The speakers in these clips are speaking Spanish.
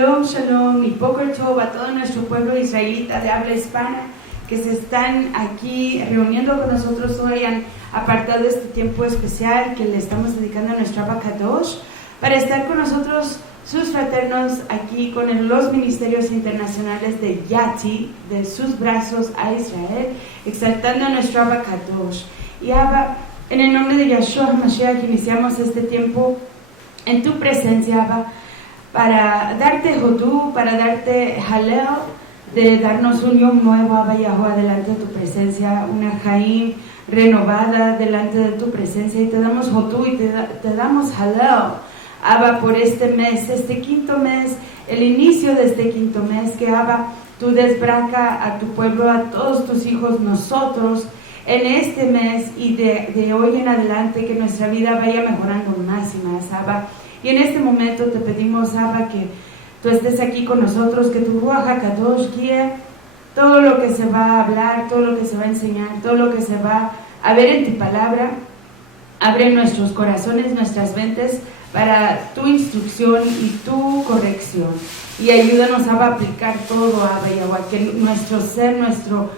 Shalom, shalom y Boker Tov a todo nuestro pueblo israelita de habla hispana que se están aquí reuniendo con nosotros hoy. Han apartado este tiempo especial que le estamos dedicando a nuestro Abba Kadosh para estar con nosotros, sus fraternos, aquí con los ministerios internacionales de Yati, de sus brazos a Israel, exaltando a nuestro Abba Kadosh. Y Abba, en el nombre de Yahshua HaMashiach, iniciamos este tiempo en tu presencia, Abba, para darte Hodú, para darte Halel, de darnos un yom nuevo, Abba Yahuwah, delante de tu presencia, una Jaim renovada delante de tu presencia, y te damos Hodú y te damos Halel, Abba, por este mes, este quinto mes, el inicio de este quinto mes, que Abba, tú desbraca a tu pueblo, a todos tus hijos, nosotros, en este mes y de hoy en adelante, que nuestra vida vaya mejorando más y más, Abba. Y en este momento te pedimos, Abba, que tú estés aquí con nosotros, que tu Ruach HaKadosh guíe todo lo que se va a hablar, todo lo que se va a enseñar, todo lo que se va a ver en tu palabra. Abre nuestros corazones, nuestras mentes para tu instrucción y tu corrección. Y ayúdanos, Abba, a aplicar todo, Abba Yahuwah, que nuestro ser, nuestro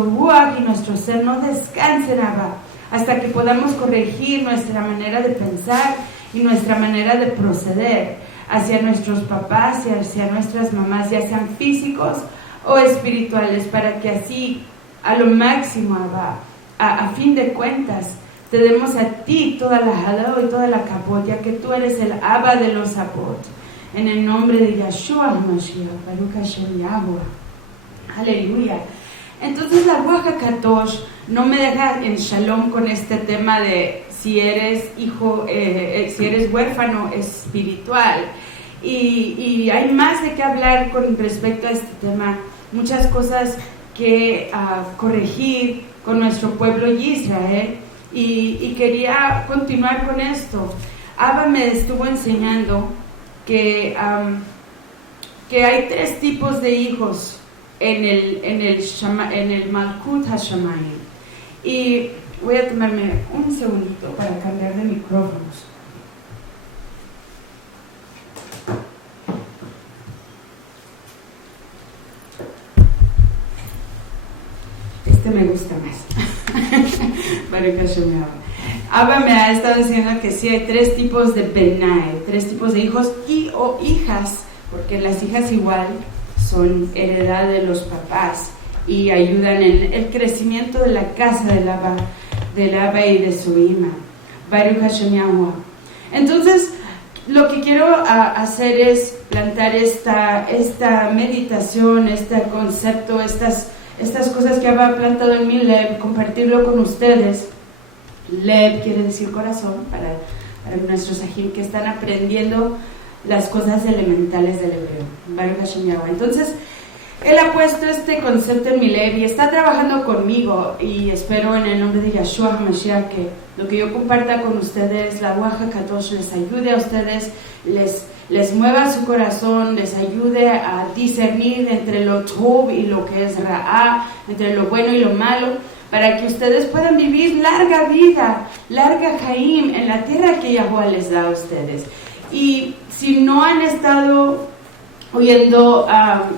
Ruach y nuestro ser no descansen, Abba, hasta que podamos corregir nuestra manera de pensar y nuestra manera de proceder hacia nuestros papás y hacia nuestras mamás, ya sean físicos o espirituales, para que así, a lo máximo, Abba, a fin de cuentas, te demos a ti toda la halal y toda la kapot, ya que tú eres el Abba de los apot. En el nombre de Yahshua HaMashiach, Baruch Hashem Yahuwah. Aleluya. Entonces la Ruach HaKadosh no me deja en shalom con este tema de si eres hijo, si eres huérfano espiritual. Y hay más de qué hablar con respecto a este tema. Muchas cosas que corregir con nuestro pueblo Israel. Y quería continuar con esto. Abba me estuvo enseñando que hay tres tipos de hijos en el Malkut HaShamayim. Y voy a tomarme un segundito para cambiar de micrófonos. Este me gusta más. Abba me ha estado diciendo que sí hay tres tipos de benai, tres tipos de hijos y o hijas, porque las hijas igual son heredad de los papás y ayudan en el crecimiento de la casa del Abba y de su hija. Baruch Hashem Yahuwah. Entonces, lo que quiero hacer es plantar esta meditación, este concepto, estas cosas que Abba ha plantado en mi lev, compartirlo con ustedes. Lev quiere decir corazón, para nuestros ajim que están aprendiendo las cosas elementales del hebreo. Baruch Hashem Yahuwah. Entonces, él ha puesto este concepto en mi lev y está trabajando conmigo, y espero en el nombre de Yahshua HaMashiach que lo que yo comparta con ustedes, la Ruach HaKadosh, les ayude a ustedes, les mueva su corazón, les ayude a discernir entre lo tov y lo que es ra'ah, entre lo bueno y lo malo, para que ustedes puedan vivir larga vida, larga Jaim en la tierra que Yahuwah les da a ustedes. Y si no han estado oyendo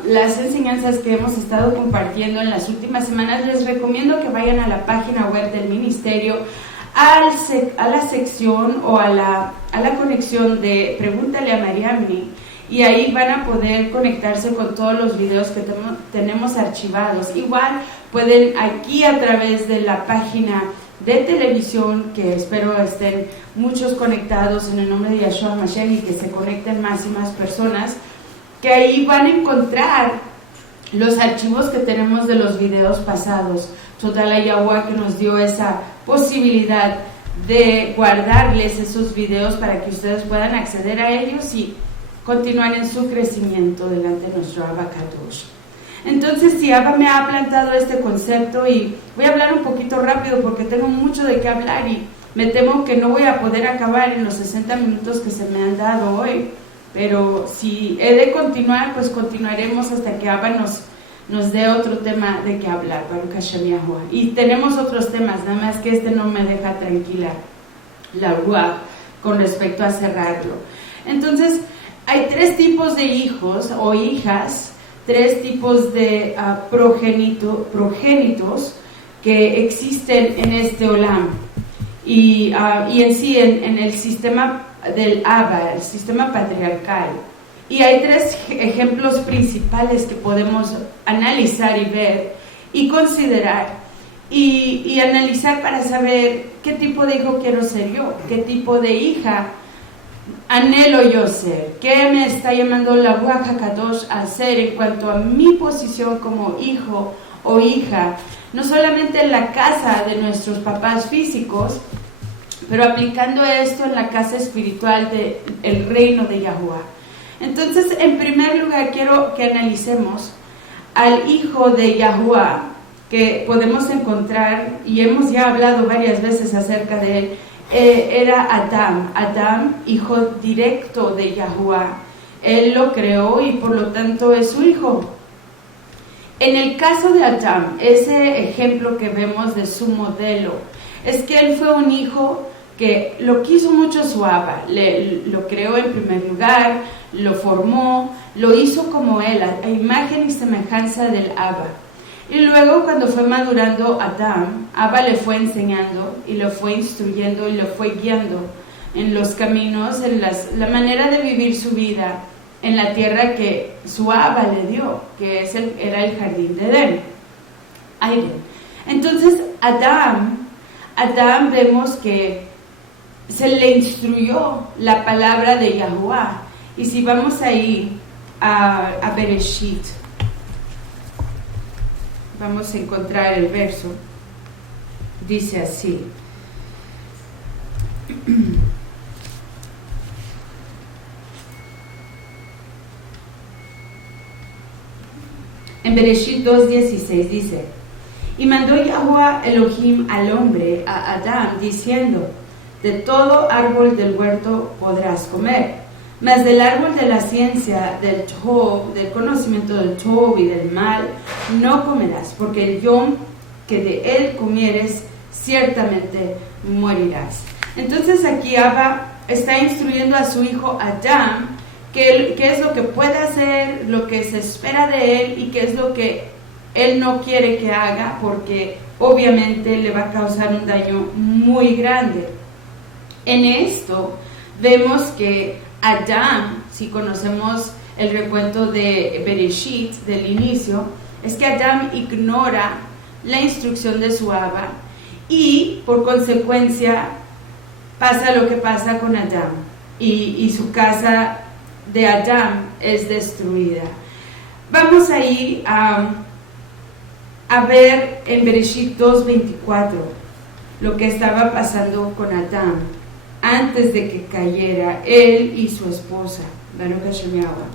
las enseñanzas que hemos estado compartiendo en las últimas semanas, les recomiendo que vayan a la página web del ministerio, a la sección o a la conexión de Pregúntale a Mariamni, y ahí van a poder conectarse con todos los videos que tenemos archivados. Igual pueden aquí a través de la página de televisión, que espero estén muchos conectados en el nombre de Yahshua HaMashiach y que se conecten más y más personas, que ahí van a encontrar los archivos que tenemos de los videos pasados. Total a Yahuwah que nos dio esa posibilidad de guardarles esos videos para que ustedes puedan acceder a ellos y continuar en su crecimiento delante de nuestro Abba Kadosh. Entonces, si Abba me ha plantado este concepto, y voy a hablar un poquito rápido porque tengo mucho de qué hablar y me temo que no voy a poder acabar en los 60 minutos que se me han dado hoy, pero si he de continuar, pues continuaremos hasta que Abba nos dé otro tema de qué hablar, Baruch Hashem Yahuwah. Y tenemos otros temas, nada más que este no me deja tranquila, la Ruach, con respecto a cerrarlo. Entonces, hay 3 tipos de hijos o hijas, 3 tipos de progénitos que existen en este Olam. Y en sí, en el sistema del Abba, el sistema patriarcal. Y hay 3 ejemplos principales que podemos analizar y ver y considerar y analizar para saber qué tipo de hijo quiero ser yo, qué tipo de hija anhelo yo ser, qué me está llamando la Ruach HaKadosh a ser en cuanto a mi posición como hijo o hija, no solamente en la casa de nuestros papás físicos, pero aplicando esto en la casa espiritual del reino de Yahuwah. Entonces, en primer lugar, quiero que analicemos al hijo de Yahuwah, que podemos encontrar, y hemos ya hablado varias veces acerca de él, era Adam, hijo directo de Yahuwah. Él lo creó y por lo tanto es su hijo. En el caso de Adam, ese ejemplo que vemos de su modelo, es que él fue un hijo que lo quiso mucho su Abba, lo creó en primer lugar, lo formó, lo hizo como él, a imagen y semejanza del Abba. Y luego cuando fue madurando Adam, Abba le fue enseñando y lo fue instruyendo y lo fue guiando en los caminos, en la manera de vivir su vida en la tierra que su Abba le dio, que era el jardín de Edén. Entonces Adam vemos que se le instruyó la palabra de Yahuwah. Y si vamos ahí a Bereshit, vamos a encontrar el verso, dice así. En Bereshit 2:16 dice: y mandó Yahuwah Elohim al hombre, a Adán, diciendo: de todo árbol del huerto podrás comer, mas del árbol de la ciencia, del Tov, del conocimiento del Tov y del mal, no comerás, porque el yom que de él comieres, ciertamente morirás. Entonces aquí Abba está instruyendo a su hijo Adán qué es lo que puede hacer, lo que se espera de él y qué es lo que él no quiere que haga, porque obviamente le va a causar un daño muy grande. En esto vemos que Adán, si conocemos el recuento de Bereshit, del inicio, es que Adán ignora la instrucción de su Abba y por consecuencia pasa lo que pasa con Adán y su casa de Adán es destruida. Vamos ahí a ver en Bereshit 2:24 lo que estaba pasando con Adán antes de que cayera él y su esposa, Baruch Hashem Yahweh.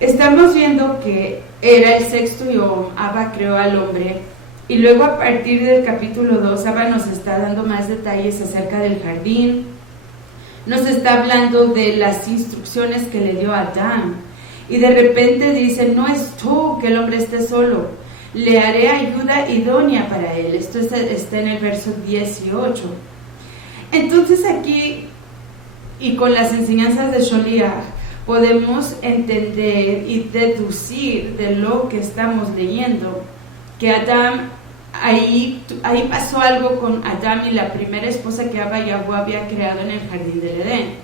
Estamos viendo que era el sexto yom, Abba creó al hombre, y luego a partir del capítulo 2, Abba nos está dando más detalles acerca del jardín, nos está hablando de las instrucciones que le dio a Adán, y de repente dice: no es tú que el hombre esté solo, le haré ayuda idónea para él. Esto está en el verso 18. Entonces aquí, y con las enseñanzas de Sholiach, podemos entender y deducir de lo que estamos leyendo, que Adán, ahí pasó algo con Adán y la primera esposa que Abba Yahuwah había creado en el jardín del Edén.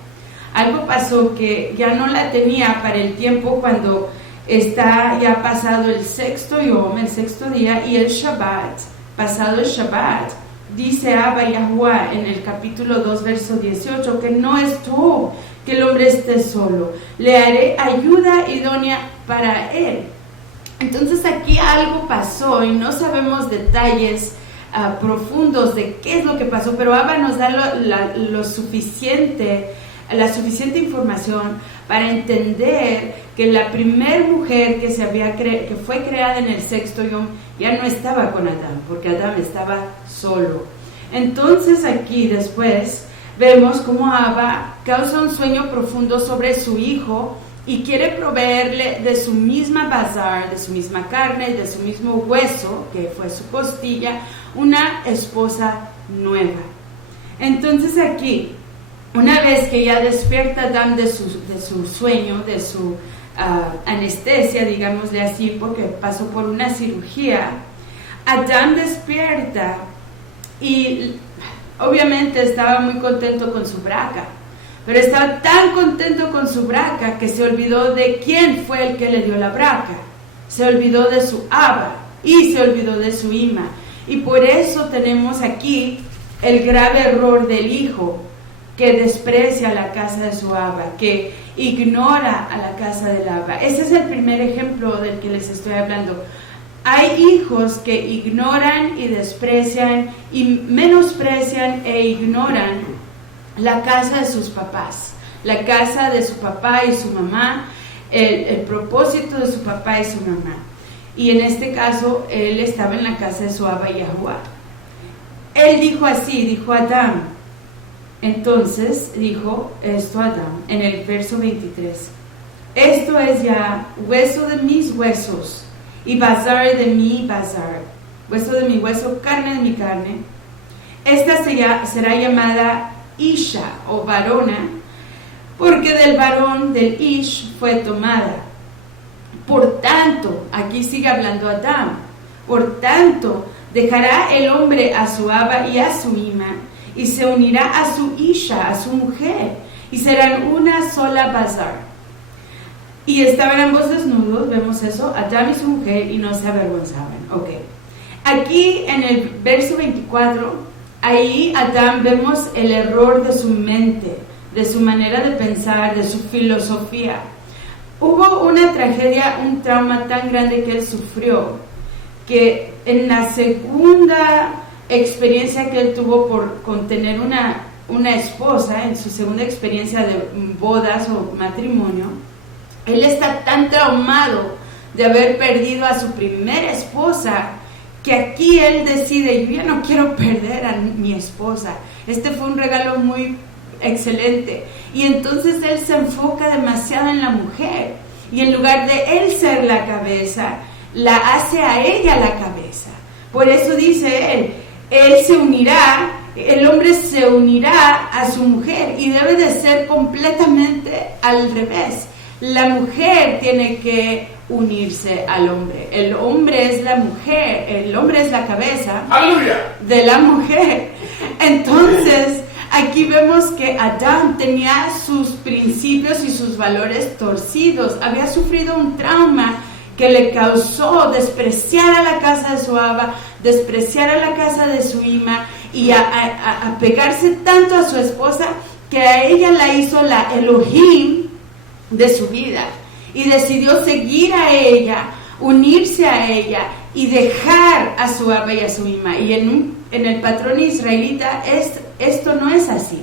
Algo pasó que ya no la tenía para el tiempo cuando está ya pasado el sexto yom, el sexto día, y el Shabbat, pasado el Shabbat. Dice Abba Yahuwah en el capítulo 2, verso 18, que no es tú que el hombre esté solo, le haré ayuda idónea para él. Entonces aquí algo pasó y no sabemos detalles profundos de qué es lo que pasó, pero Abba nos da la suficiente información para entender que la primer mujer que fue creada en el sexto yom ya no estaba con Adán, porque Adán estaba solo. Entonces aquí después vemos cómo Abba causa un sueño profundo sobre su hijo y quiere proveerle de su misma bazar, de su misma carne, de su mismo hueso, que fue su costilla, una esposa nueva. Entonces aquí una vez que ya despierta Adán de su sueño, de su anestesia, digámosle así, porque pasó por una cirugía, Adán despierta y obviamente estaba muy contento con su braca, pero estaba tan contento con su braca que se olvidó de quién fue el que le dio la braca, se olvidó de su Abba y se olvidó de su Ima, y por eso tenemos aquí el grave error del hijo que desprecia la casa de su Abba, que ignora a la casa del Abba. Ese es el primer ejemplo del que les estoy hablando. Hay hijos que ignoran y desprecian y menosprecian e ignoran la casa de sus papás, la casa de su papá y su mamá, el propósito de su papá y su mamá. Y en este caso, él estaba en la casa de su Abba Yahuwah. Él dijo así, dijo Adán. Entonces dijo esto Adán en el verso 23. Esto es ya hueso de mis huesos y bazar de mi bazar, hueso de mi hueso, carne de mi carne. Esta será llamada Isha o varona, porque del varón del Ish fue tomada. Por tanto, aquí sigue hablando Adán, por tanto dejará el hombre a su Abba y a su Ima, y se unirá a su Isha, a su mujer, y serán una sola bazar. Y estaban ambos desnudos, vemos eso, Adán y su mujer, y no se avergonzaban. Ok. Aquí en el verso 24, ahí Adán vemos el error de su mente, de su manera de pensar, de su filosofía. Hubo una tragedia, un trauma tan grande que él sufrió, que en la segunda experiencia que él tuvo con tener una esposa, en su segunda experiencia de bodas o matrimonio, él está tan traumado de haber perdido a su primera esposa, que aquí él decide, yo ya no quiero perder a mi esposa, este fue un regalo muy excelente, y entonces él se enfoca demasiado en la mujer, y en lugar de él ser la cabeza, la hace a ella la cabeza. Por eso dice él se unirá, el hombre se unirá a su mujer, y debe de ser completamente al revés. La mujer tiene que unirse al hombre. El hombre es la mujer, el hombre es la cabeza de la mujer. Entonces, aquí vemos que Adán tenía sus principios y sus valores torcidos. Había sufrido un trauma que le causó despreciar a la casa de su Abba, despreciar a la casa de su Ima y a pegarse tanto a su esposa que a ella la hizo la Elohim de su vida, y decidió seguir a ella, unirse a ella y dejar a su Abba y a su Ima. Y en el patrón israelita esto no es así.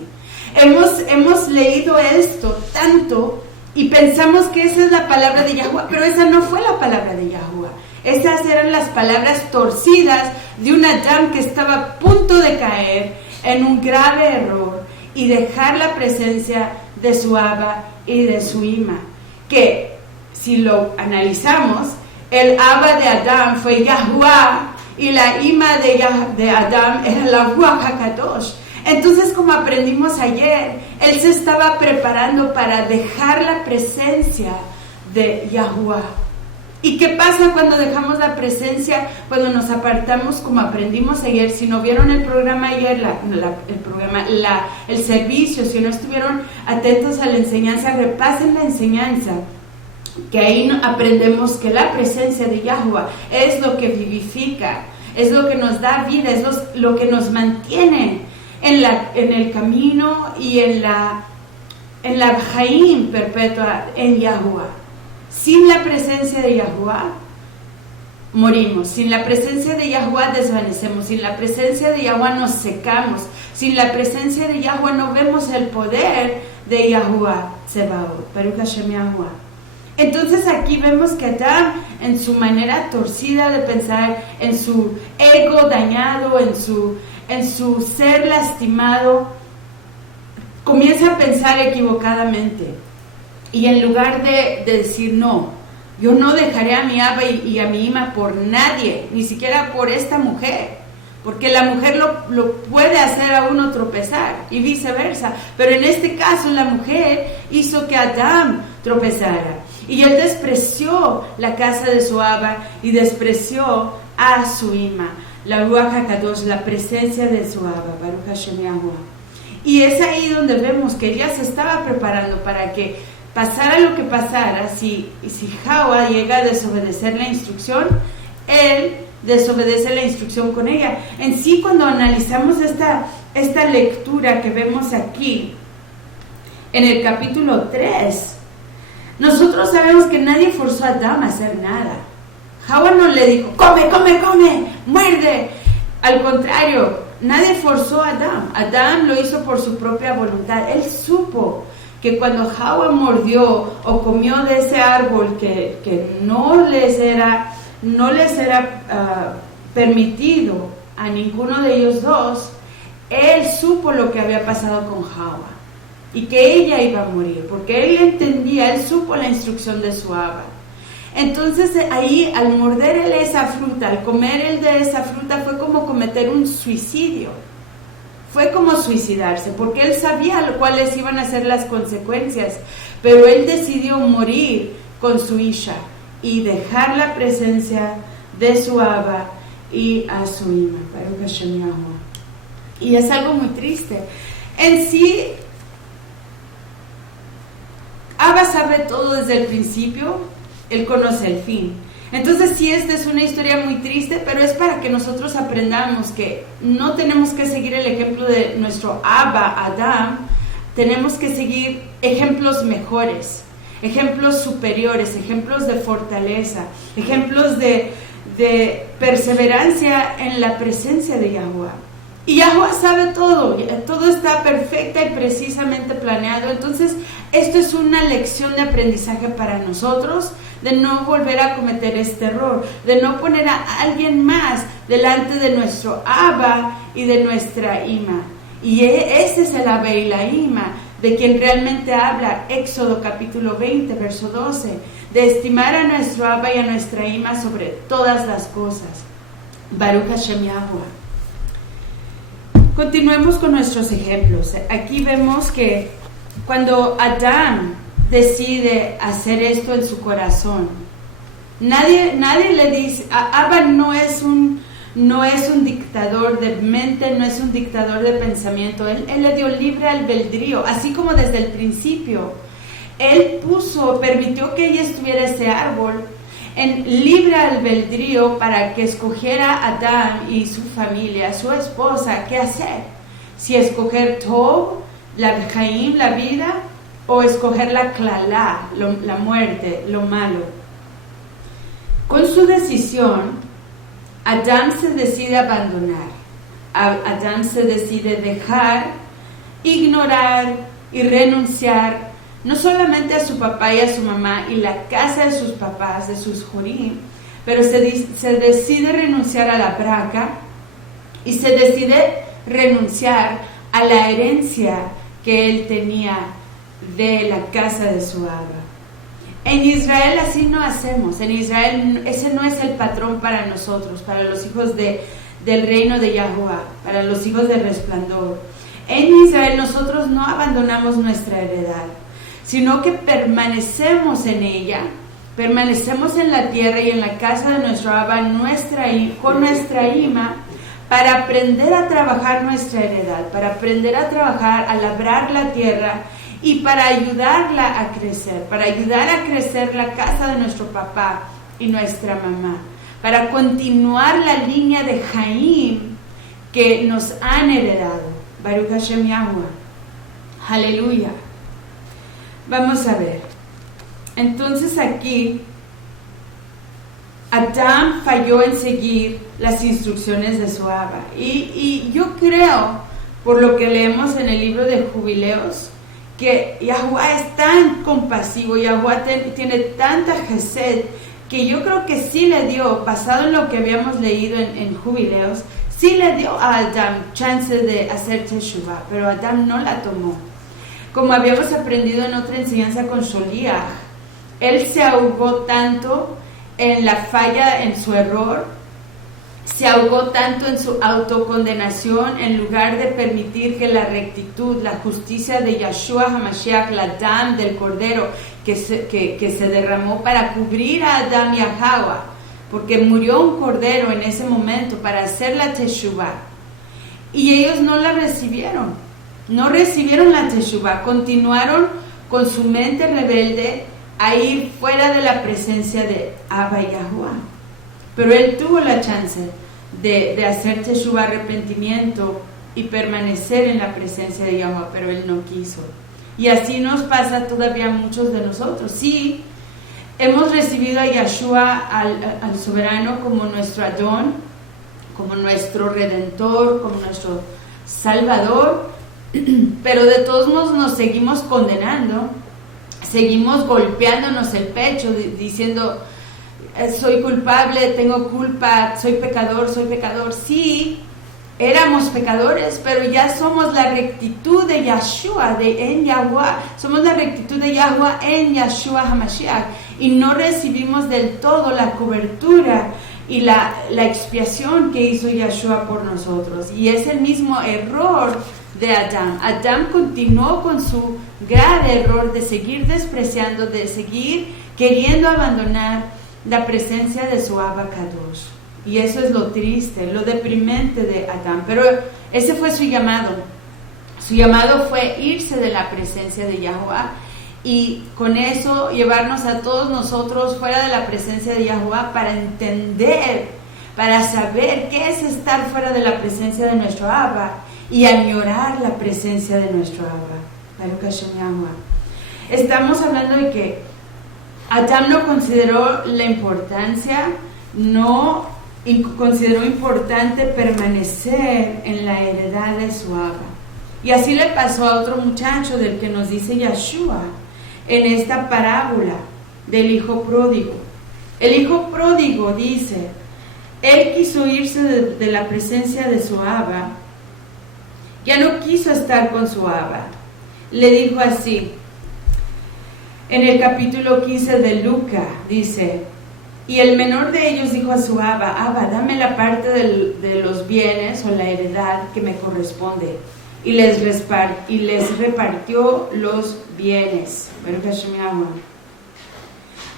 Hemos leído esto tanto y pensamos que esa es la palabra de Yahuwah, pero esa no fue la palabra de Yahuwah. Esas eran las palabras torcidas de un Adán que estaba a punto de caer en un grave error y dejar la presencia de su Abba y de su Ima, que si lo analizamos, el Abba de Adán fue Yahuwah y la Ima de Adán era la Ruach HaKadosh. Entonces, como aprendimos ayer, él se estaba preparando para dejar la presencia de Yahuwah. ¿Y qué pasa cuando dejamos la presencia? Cuando nos apartamos, como aprendimos ayer. Si no vieron el programa ayer, el servicio, si no estuvieron atentos a la enseñanza, repasen la enseñanza, que ahí aprendemos que la presencia de Yahuwah es lo que vivifica, es lo que nos da vida, es lo que nos mantiene en el camino y en la Jaim perpetua en Yahuwah. Sin la presencia de Yahuwah morimos, sin la presencia de Yahuwah desvanecemos, sin la presencia de Yahuwah nos secamos, sin la presencia de Yahuwah no vemos el poder de Yahuwah Tsebaot, Baruch Hashem Yahuwah. Entonces aquí vemos que Adán, en su manera torcida de pensar, en su ego dañado, en su ser lastimado, comienza a pensar equivocadamente. Y en lugar de decir no, yo no dejaré a mi Abba y a mi Ima por nadie, ni siquiera por esta mujer, porque la mujer lo puede hacer a uno tropezar y viceversa, pero en este caso la mujer hizo que Adán tropezara, y él despreció la casa de su Abba y despreció a su Ima, la Ruach HaKadosh, la presencia de su Abba, Baruch Hashem Yahuwah. Y es ahí donde vemos que ella se estaba preparando para que pasara lo que pasara. Si Jahua llega a desobedecer la instrucción, él desobedece la instrucción con ella. En sí, cuando analizamos esta lectura que vemos aquí, en el capítulo 3, nosotros sabemos que nadie forzó a Adán a hacer nada. Jahua no le dijo, come, come, come, muerde. Al contrario, nadie forzó a Adán. Adán lo hizo por su propia voluntad. Él supo que cuando Jahua mordió o comió de ese árbol que no les era permitido a ninguno de ellos dos, él supo lo que había pasado con Jahua y que ella iba a morir, porque él entendía, él supo la instrucción de su Abba. Entonces ahí, al morder él esa fruta, al comer él de esa fruta, fue como cometer un suicidio, fue como suicidarse, porque él sabía cuáles iban a ser las consecuencias, pero él decidió morir con su Isha y dejar la presencia de su Abba y a su Ima, Baruch Hashem Yahuwah. Y es algo muy triste. En sí, Abba sabe todo desde el principio, él conoce el fin. Entonces sí, esta es una historia muy triste, pero es para que nosotros aprendamos que no tenemos que seguir el ejemplo de nuestro Abba, Adán, tenemos que seguir ejemplos mejores, ejemplos superiores, ejemplos de fortaleza, ejemplos de perseverancia en la presencia de Yahuwah. Y Yahuwah sabe todo, todo está perfecta y precisamente planeado. Entonces esto es una lección de aprendizaje para nosotros, de no volver a cometer este error, de no poner a alguien más delante de nuestro Abba y de nuestra Ima. Y ese es el Abba y la Ima, de quien realmente habla Éxodo capítulo 20, verso 12, de estimar a nuestro Abba y a nuestra Ima sobre todas las cosas. Baruch Hashem Yahuwah. Continuemos con nuestros ejemplos. Aquí vemos que cuando Adán decide hacer esto en su corazón, nadie le dice, Abba no es un dictador de mente, no es un dictador de pensamiento. Él le dio libre albedrío, así como desde el principio él permitió que ella estuviera ese árbol en libre albedrío para que escogiera a Adán y su familia, su esposa, qué hacer. Si escoger Tov, la Jaim, la vida, o escoger la Klalá, la muerte, lo malo. Con su decisión, Adán se decide abandonar. Adán se decide dejar, ignorar y renunciar no solamente a su papá y a su mamá y la casa de sus papás, de sus jorim, pero se decide renunciar a la braca y se decide renunciar a la herencia que él tenía de la casa de su Abba. En Israel así no hacemos. En Israel ese no es el patrón para nosotros, para los hijos del reino de Yahuwah, para los hijos del resplandor. En Israel nosotros no abandonamos nuestra heredad, sino que permanecemos en ella, permanecemos en la tierra y en la casa de nuestro Abba, con nuestra Ima, para aprender a trabajar nuestra heredad, para aprender a trabajar, a labrar la tierra y para ayudarla a crecer, para ayudar a crecer la casa de nuestro papá y nuestra mamá, para continuar la línea de Jaim que nos han heredado. Baruch Hashem Yahuwah. Aleluya. Vamos a ver. Entonces aquí Adán falló en seguir las instrucciones de su Abba. Y yo creo, por lo que leemos en el libro de Jubileos, que Yahuwah es tan compasivo, Yahuwah tiene tanta Gesed, que yo creo que sí le dio, basado en lo que habíamos leído en Jubileos, sí le dio a Adán chance de hacer Teshuvah, pero Adán no la tomó. Como habíamos aprendido en otra enseñanza con Sholiach, él se ahogó tanto en la falla, en su error, se ahogó tanto en su autocondenación en lugar de permitir que la rectitud, la justicia de Yeshua HaMashiach, la dam del Cordero, que se derramó para cubrir a Adán y a Hawa, porque murió un cordero en ese momento para hacer la Teshuvah. Y ellos no la recibieron, no recibieron la Teshuvah, continuaron con su mente rebelde a ir fuera de la presencia de Abba y Yahuwah. Pero él tuvo la chance de hacer Teshuvah, arrepentimiento, y permanecer en la presencia de Yahuwah, pero él no quiso. Y así nos pasa todavía a muchos de nosotros. Sí, hemos recibido a Yeshua, al soberano, como nuestro Adón, como nuestro Redentor, como nuestro Salvador, pero de todos modos nos seguimos condenando, seguimos golpeándonos el pecho, diciendo, soy culpable, tengo culpa, soy pecador. Sí, éramos pecadores, pero ya somos la rectitud de Yeshua, en Yahuwah. Somos la rectitud de Yahuwah en Yeshua HaMashiach. Y no recibimos del todo la cobertura y la expiación que hizo Yeshua por nosotros. Y es el mismo error de Adán. Adán continuó con su grave error de seguir despreciando, de seguir queriendo abandonar la presencia de su Abba Kadosh. Y eso es lo triste, lo deprimente de Adán. Pero ese fue su llamado. Su llamado fue irse de la presencia de Yahuwah y con eso llevarnos a todos nosotros fuera de la presencia de Yahuwah para entender, para saber qué es estar fuera de la presencia de nuestro Abba y añorar la presencia de nuestro Abba. Baruch Hashem Yahuwah. Estamos hablando de que Adán no consideró la importancia, no consideró importante permanecer en la heredad de su Abba. Y así le pasó a otro muchacho del que nos dice Yeshua en esta parábola del hijo pródigo. El hijo pródigo dice, él quiso irse de la presencia de su Abba, ya no quiso estar con su Abba. Le dijo así, en el capítulo 15 de Lucas, dice, y el menor de ellos dijo a su Abba, dame la parte de los bienes o la heredad que me corresponde. Y les repartió los bienes.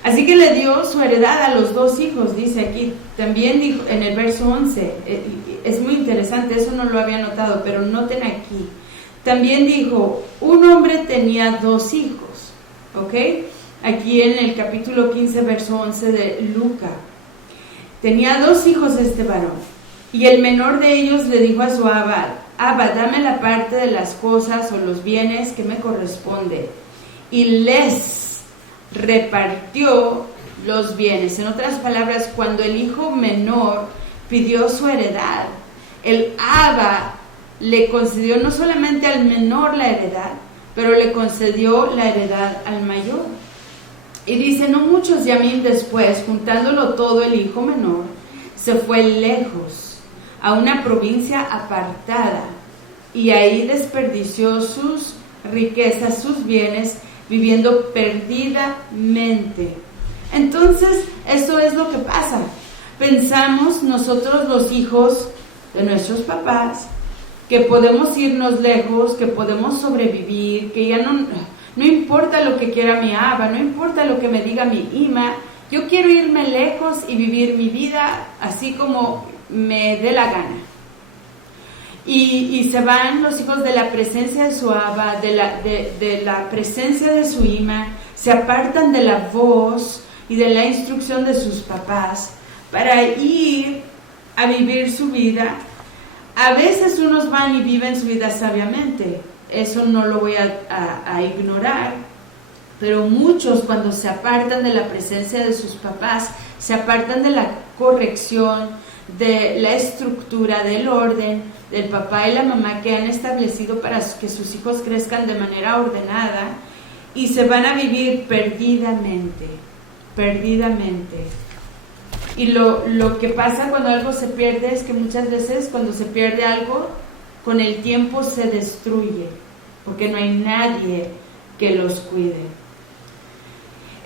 Así que le dio su heredad a los dos hijos, dice aquí. También dijo en el verso 11, es muy interesante, eso no lo había notado, pero noten aquí. También dijo, un hombre tenía dos hijos, ¿ok? Aquí en el capítulo 15, verso 11 de Lucas. Tenía dos hijos este varón, y el menor de ellos le dijo a su Abba, dame la parte de las cosas o los bienes que me corresponde. Y les repartió los bienes. En otras palabras, cuando el hijo menor pidió su heredad, el Abba le concedió no solamente al menor la heredad, pero le concedió la heredad al mayor. Y dice, no muchos yamim después, juntándolo todo, el hijo menor se fue lejos a una provincia apartada y ahí desperdició sus riquezas, sus bienes, viviendo perdidamente. Entonces, eso es lo que pasa. Pensamos nosotros los hijos de nuestros papás que podemos irnos lejos, que podemos sobrevivir, que ya no importa lo que quiera mi Abba, no importa lo que me diga mi Ima, yo quiero irme lejos y vivir mi vida así como me dé la gana. Y se van los hijos de la presencia de su Abba, de la presencia de su Ima, se apartan de la voz y de la instrucción de sus papás para ir a vivir su vida. A veces unos van y viven su vida sabiamente, eso no lo voy a ignorar, pero muchos cuando se apartan de la presencia de sus papás, se apartan de la corrección, de la estructura, del orden del papá y la mamá que han establecido para que sus hijos crezcan de manera ordenada, y se van a vivir perdidamente. Y lo que pasa cuando algo se pierde es que muchas veces cuando se pierde algo, con el tiempo se destruye, porque no hay nadie que los cuide.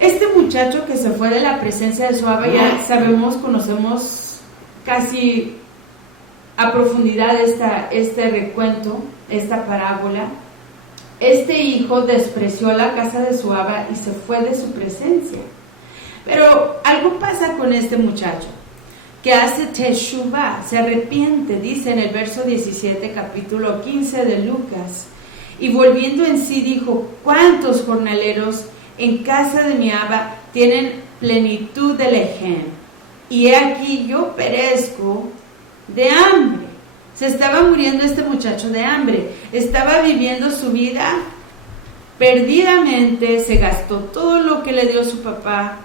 Este muchacho que se fue de la presencia de su Abba, ya sabemos, conocemos casi a profundidad este recuento, esta parábola. Este hijo despreció la casa de su aba y se fue de su presencia. Pero algo pasa con este muchacho, que hace teshuvah, se arrepiente, dice en el verso 17, capítulo 15 de Lucas. Y volviendo en sí dijo: ¿cuántos jornaleros en casa de mi aba tienen plenitud de lejem? Y he aquí yo perezco de hambre. Se estaba muriendo este muchacho de hambre, estaba viviendo su vida perdidamente, se gastó todo lo que le dio su papá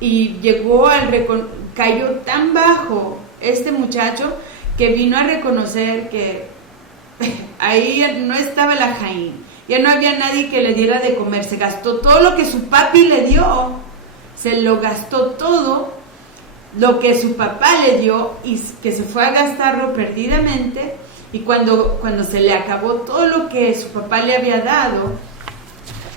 y cayó tan bajo este muchacho que vino a reconocer que ahí no estaba la Jaín, ya no había nadie que le diera de comer, se gastó todo lo que su papi le dio, se lo gastó todo lo que su papá le dio y que se fue a gastarlo perdidamente. Y cuando se le acabó todo lo que su papá le había dado,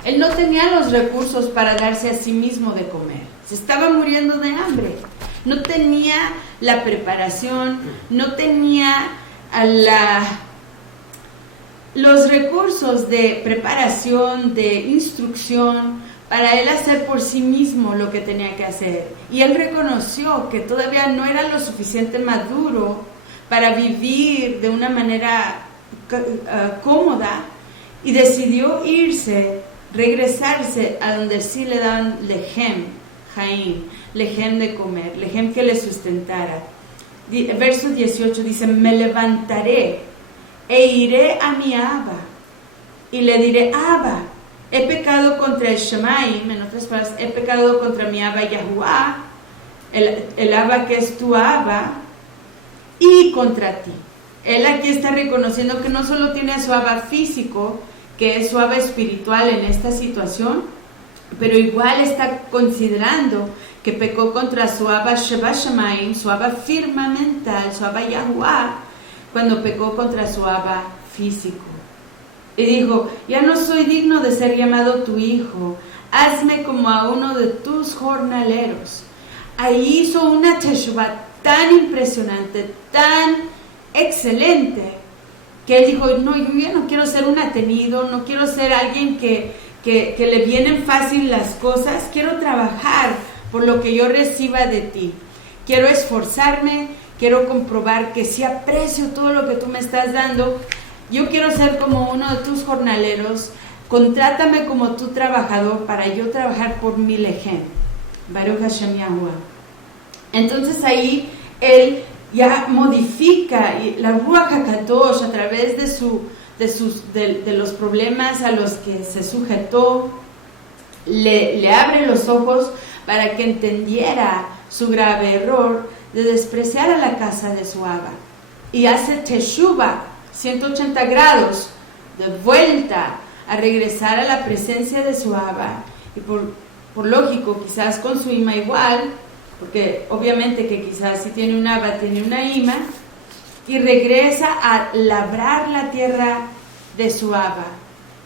él no tenía los recursos para darse a sí mismo de comer, se estaba muriendo de hambre, no tenía la preparación, no tenía los recursos de preparación, de instrucción para él hacer por sí mismo lo que tenía que hacer. Y él reconoció que todavía no era lo suficiente maduro para vivir de una manera cómoda, y decidió regresarse a donde sí le daban lejem, Jaín, lejem de comer, lejem que le sustentara. Verso 18 dice: me levantaré e iré a mi aba y le diré: Aba, he pecado contra el Shemaim, en otras palabras, he pecado contra mi aba Yahuwah, el aba que es tu aba, y contra ti. Él aquí está reconociendo que no solo tiene a su aba físico, que es su aba espiritual en esta situación, pero igual está considerando que pecó contra su aba Sheba Shemaim, su aba firmamental, su aba Yahuwah, cuando pecó contra su aba físico. Y dijo: ya no soy digno de ser llamado tu hijo, hazme como a uno de tus jornaleros. Ahí hizo una teshuvah tan impresionante, tan excelente, que él dijo: no, yo ya no quiero ser un atenido, no quiero ser alguien que le vienen fácil las cosas, quiero trabajar por lo que yo reciba de ti, quiero esforzarme, quiero comprobar que sí aprecio todo lo que tú me estás dando. Yo quiero ser como uno de tus jornaleros, contrátame como tu trabajador para yo trabajar por mi lejem. Baruch Hashem Yahuwah. Entonces ahí él ya modifica la Ruach HaKadosh a través de los problemas a los que se sujetó, le abre los ojos para que entendiera su grave error de despreciar a la casa de su aba, y hace teshuvah 180 grados de vuelta a regresar a la presencia de su aba, y por lógico quizás con su ima igual, porque obviamente que quizás si tiene un aba tiene una ima, y regresa a labrar la tierra de su aba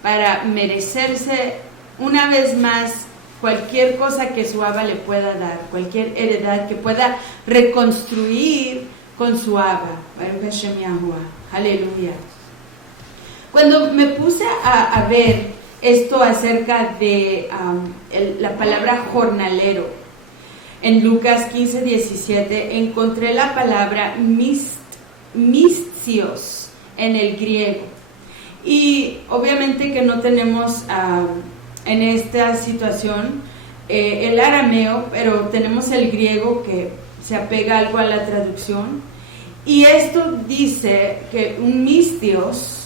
para merecerse una vez más cualquier cosa que su aba le pueda dar, cualquier heredad que pueda reconstruir con su aba. Baruch Hashem Yahuwah. Aleluya. Cuando me puse a ver esto acerca de la palabra jornalero, en Lucas 15:17 encontré la palabra mistios en el griego. Y obviamente que no tenemos en esta situación el arameo, pero tenemos el griego que se apega algo a la traducción. Y esto dice que un mistios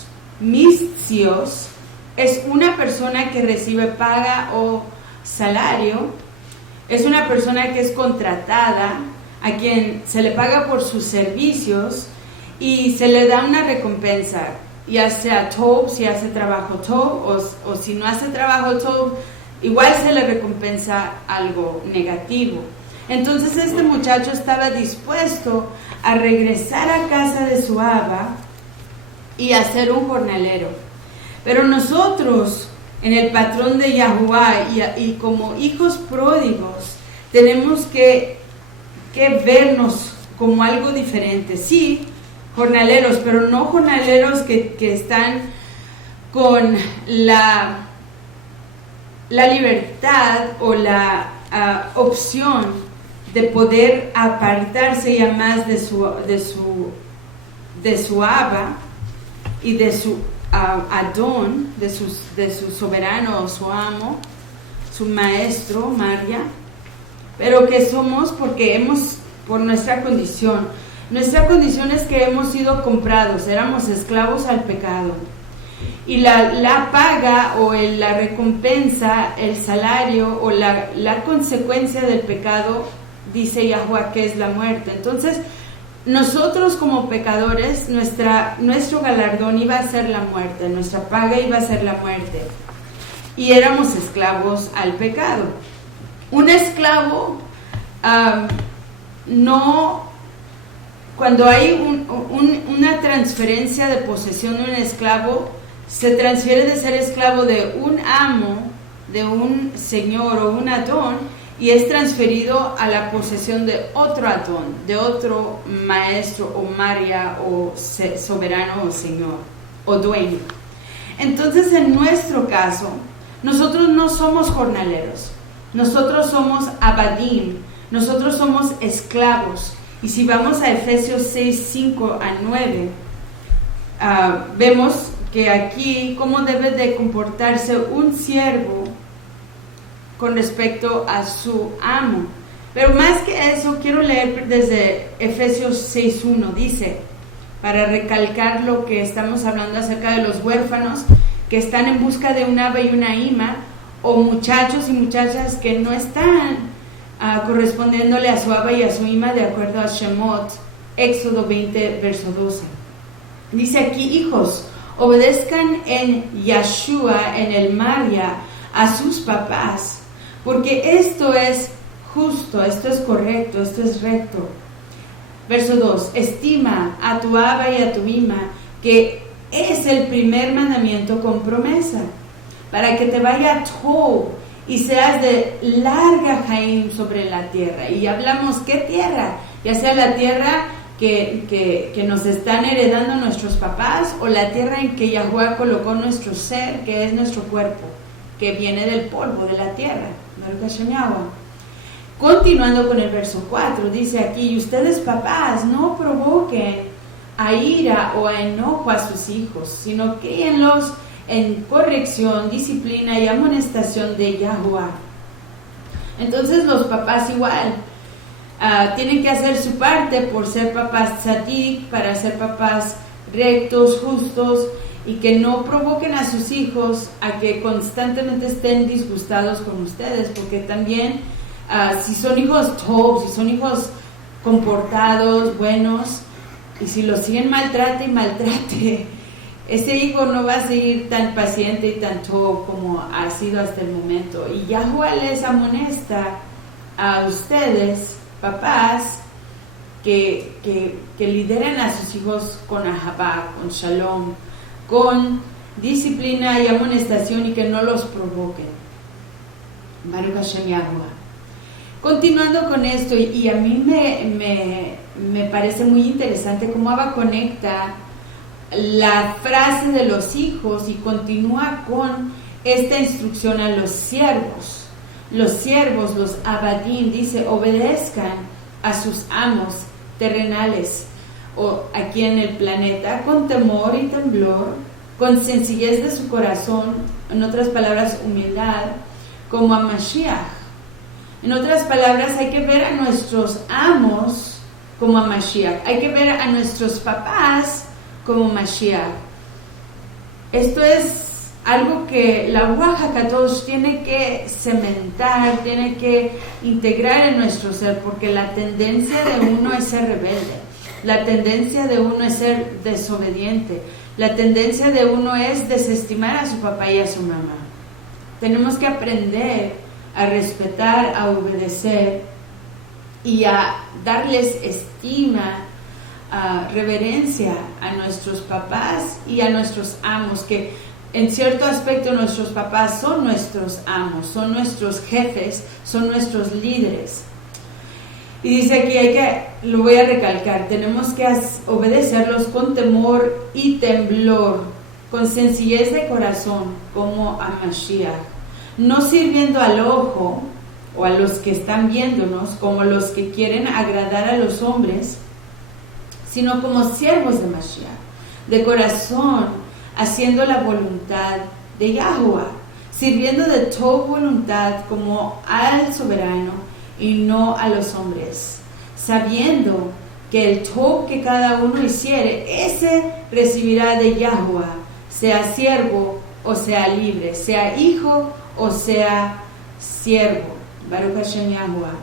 es una persona que recibe paga o salario, es una persona que es contratada, a quien se le paga por sus servicios y se le da una recompensa, ya sea tov, si hace trabajo tov, o si no hace trabajo tov, igual se le recompensa algo negativo. Entonces este muchacho estaba dispuesto a regresar a casa de su aba y a ser un jornalero. Pero nosotros, en el patrón de Yahuwah y como hijos pródigos, tenemos que vernos como algo diferente. Sí, jornaleros, pero no jornaleros que están con la libertad o la opción de poder apartarse ya más de su Abba y de su Adón, de su soberano o su amo, su maestro, María, pero que somos porque por nuestra condición es que hemos sido comprados, éramos esclavos al pecado, y la paga o la recompensa, el salario o la consecuencia del pecado, dice Yahuwah, que es la muerte. Entonces nosotros como pecadores, nuestro galardón iba a ser la muerte, nuestra paga iba a ser la muerte, y éramos esclavos al pecado. Un esclavo cuando hay una transferencia de posesión de un esclavo, se transfiere de ser esclavo de un amo, de un señor o un adón, y es transferido a la posesión de otro adón, de otro maestro o María o soberano o señor o dueño. Entonces, en nuestro caso, nosotros no somos jornaleros, nosotros somos abadim, nosotros somos esclavos. Y si vamos a Efesios 6, 5 a 9, vemos que aquí cómo debe de comportarse un siervo con respecto a su amo. Pero más que eso, quiero leer desde Efesios 6.1, dice, para recalcar lo que estamos hablando acerca de los huérfanos que están en busca de un abba y una ima, o muchachos y muchachas que no están correspondiéndole a su abba y a su ima de acuerdo a Shemot, Éxodo 20, verso 12. Dice aquí, hijos, obedezcan en Yahshua, en el María, a sus papás, porque esto es justo, esto es correcto, esto es recto. Verso 2, estima a tu abba y a tu ima, que es el primer mandamiento con promesa, para que te vaya Tov y seas de larga Jaim sobre la tierra. Y hablamos, ¿qué tierra? Ya sea la tierra que nos están heredando nuestros papás, o la tierra en que Yahuwah colocó nuestro ser, que es nuestro cuerpo, que viene del polvo de la tierra. Continuando con el verso 4, dice aquí, y ustedes papás no provoquen a ira o a enojo a sus hijos, sino críenlos en corrección, disciplina y amonestación de Yahuwah. Entonces los papás igual tienen que hacer su parte por ser papás tzadik, para ser papás rectos, justos, y que no provoquen a sus hijos a que constantemente estén disgustados con ustedes, porque también si son hijos top, si son hijos comportados, buenos, y si los siguen maltrate, ese hijo no va a seguir tan paciente y tan top como ha sido hasta el momento. Y Yahuwah les amonesta a ustedes, papás, que lideren a sus hijos con ahabá, con shalom, con disciplina y amonestación, y que no los provoquen. Baruch Hashem Yahuwah. Continuando con esto, y a mí me parece muy interesante cómo Abba conecta la frase de los hijos y continúa con esta instrucción a los siervos. Los siervos, los abadim, dice, obedezcan a sus amos terrenales o aquí en el planeta con temor y temblor, con sencillez de su corazón, en otras palabras, humildad, como a Mashiach. En otras palabras, hay que ver a nuestros amos como a Mashiach, hay que ver a nuestros papás como Mashiach. Esto es algo que la Ruach HaKadosh tiene que cementar, tiene que integrar en nuestro ser, porque la tendencia de uno es ser rebelde, la tendencia de uno es ser desobediente, la tendencia de uno es desestimar a su papá y a su mamá. Tenemos que aprender a respetar, a obedecer y a darles estima, reverencia a nuestros papás y a nuestros amos, que en cierto aspecto nuestros papás son nuestros amos, son nuestros jefes, son nuestros líderes. Y dice aquí, lo voy a recalcar, tenemos que obedecerlos con temor y temblor, con sencillez de corazón, como a Mashiach, no sirviendo al ojo o a los que están viéndonos como los que quieren agradar a los hombres, sino como siervos de Mashiach, de corazón, haciendo la voluntad de Yahuwah, sirviendo de toda voluntad como al soberano y no a los hombres, sabiendo que el tov que cada uno hiciere, ese recibirá de Yahuwah, sea siervo o sea libre, sea hijo o sea siervo. Baruch Hashem Yahuwah.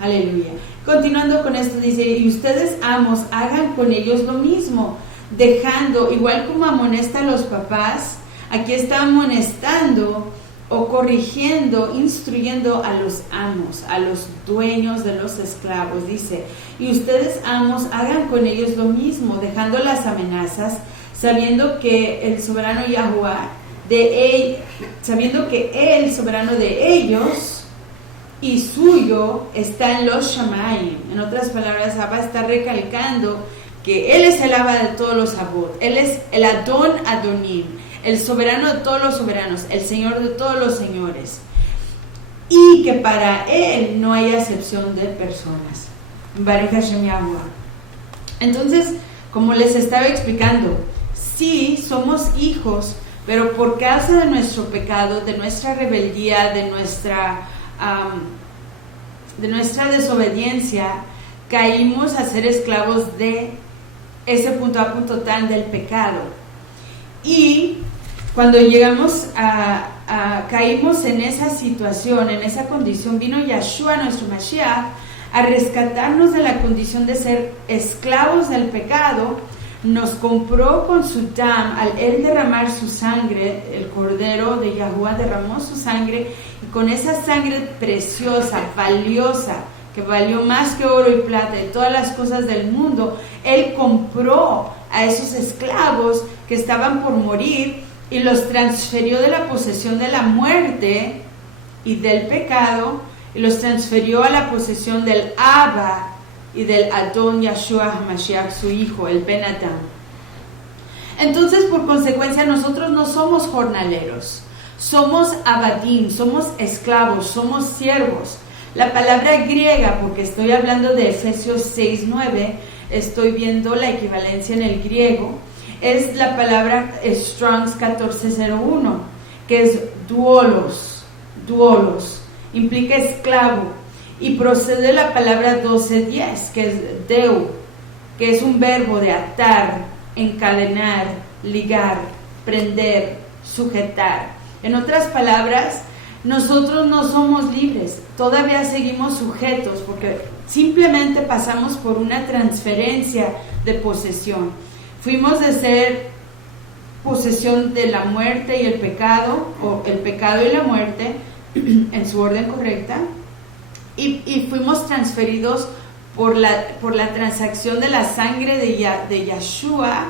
Aleluya. Continuando con esto dice, y ustedes amos, hagan con ellos lo mismo, dejando, igual como amonesta a los papás, aquí está amonestando o corrigiendo, instruyendo a los amos, a los dueños de los esclavos. Dice, y ustedes amos, hagan con ellos lo mismo, dejando las amenazas, sabiendo que el soberano Yahuwah, sabiendo que el soberano de ellos y suyo está en los Shamayim. En otras palabras, Abba está recalcando que Él es el Abba de todos los Abot, Él es el Adon Adonim, el soberano de todos los soberanos, el Señor de todos los señores, y que para Él no hay acepción de personas. Baruch Hashem Yahuwah. Entonces, como les estaba explicando, sí somos hijos, pero por causa de nuestro pecado, de nuestra rebeldía, de nuestra desobediencia, caímos a ser esclavos de ese punto a punto tal del pecado. Y cuando llegamos caímos en esa situación, en esa condición, vino Yeshua, nuestro Mashiach, a rescatarnos de la condición de ser esclavos del pecado. Nos compró con su dam, al Él derramar su sangre, el Cordero de Yahuwah derramó su sangre, y con esa sangre preciosa, valiosa, que valió más que oro y plata y todas las cosas del mundo, Él compró a esos esclavos que estaban por morir y los transfirió de la posesión de la muerte y del pecado, y los transfirió a la posesión del Abba y del Adon Yeshua HaMashiach, su hijo, el Ben Adam. Entonces, por consecuencia, nosotros no somos jornaleros, somos abadim, somos esclavos, somos siervos. La palabra griega, porque estoy hablando de Efesios 6:9, estoy viendo la equivalencia en el griego, es la palabra Strong's 1401, que es duolos, implica esclavo, y procede de la palabra 12:10, que es deu, que es un verbo de atar, encadenar, ligar, prender, sujetar. En otras palabras, nosotros no somos libres, todavía seguimos sujetos, porque simplemente pasamos por una transferencia de posesión. Fuimos de ser posesión de la muerte y el pecado, o el pecado y la muerte, en su orden correcta, y fuimos transferidos por la transacción de la sangre de Yeshua.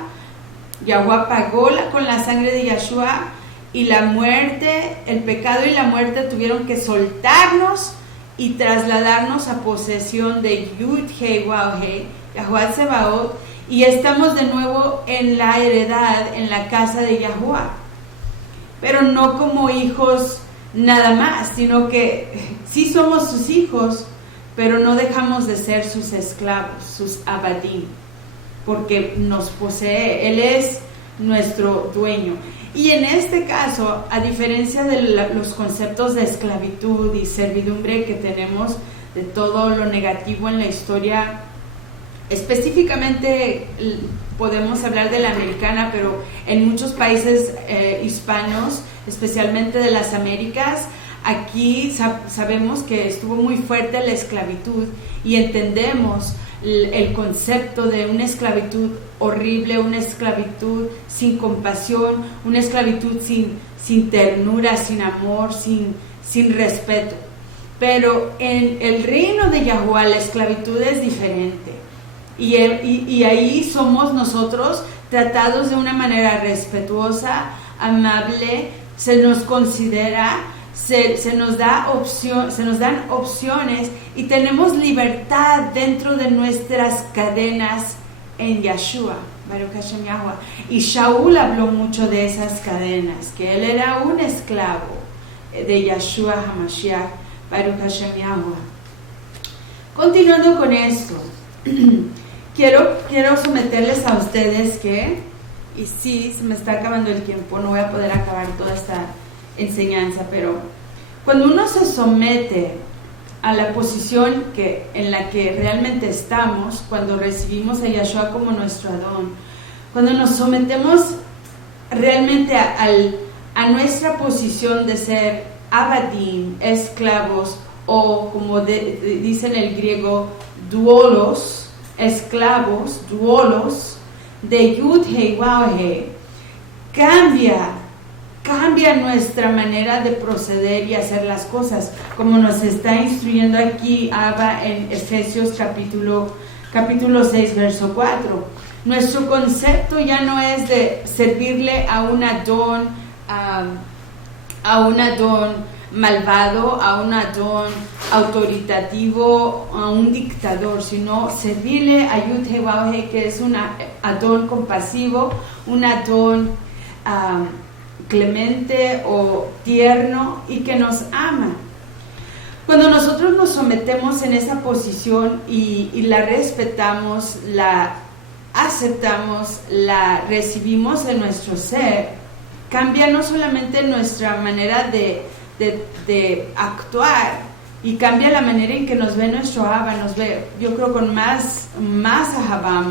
Yahuwah pagó con la sangre de Yeshua, y la muerte, el pecado y la muerte tuvieron que soltarnos y trasladarnos a posesión de Yud Hei Waw Hei, Yahuwah Sebaot, y estamos de nuevo en la heredad, en la casa de Yahuwah, pero no como hijos nada más, sino que sí somos sus hijos, pero no dejamos de ser sus esclavos, sus abadim, porque nos posee, Él es nuestro dueño. Y en este caso, a diferencia de los conceptos de esclavitud y servidumbre que tenemos, de todo lo negativo en la historia, específicamente podemos hablar de la americana, pero en muchos países hispanos, especialmente de las Américas, aquí sabemos que estuvo muy fuerte la esclavitud, y entendemos el concepto de una esclavitud horrible, una esclavitud sin compasión, una esclavitud sin ternura, sin amor, sin respeto. Pero en el reino de Yahuwah la esclavitud es diferente, y ahí somos nosotros tratados de una manera respetuosa, amable, se nos considera, se nos dan opciones y tenemos libertad dentro de nuestras cadenas en Yeshua, Baruch Hashem Yahweh. Y Shaul habló mucho de esas cadenas, que él era un esclavo de Yeshua HaMashiach, Baruch Hashem Yahweh. Continuando con esto, quiero someterles a ustedes que, y sí, se me está acabando el tiempo, no voy a poder acabar toda esta enseñanza, pero cuando uno se somete a la posición en la que realmente estamos, cuando recibimos a Yeshua como nuestro Adón, cuando nos sometemos realmente a nuestra posición de ser abadim, esclavos, o como dice en el griego, duolos, esclavos, duolos, de Yud Hei Waw Hei, cambia nuestra manera de proceder y hacer las cosas, como nos está instruyendo aquí Abba en Efesios capítulo 6, verso 4. Nuestro concepto ya no es de servirle a un Adón malvado, a un Adón autoritativo, a un dictador, sino servirle a Yud Hei Waw Hei, que es un Adón compasivo, un Adón clemente o tierno y que nos ama. Cuando nosotros nos sometemos en esa posición y la respetamos, la aceptamos, la recibimos en nuestro ser, cambia no solamente nuestra manera de actuar, y cambia la manera en que nos ve nuestro Abba, nos ve, yo creo, con más ahabá,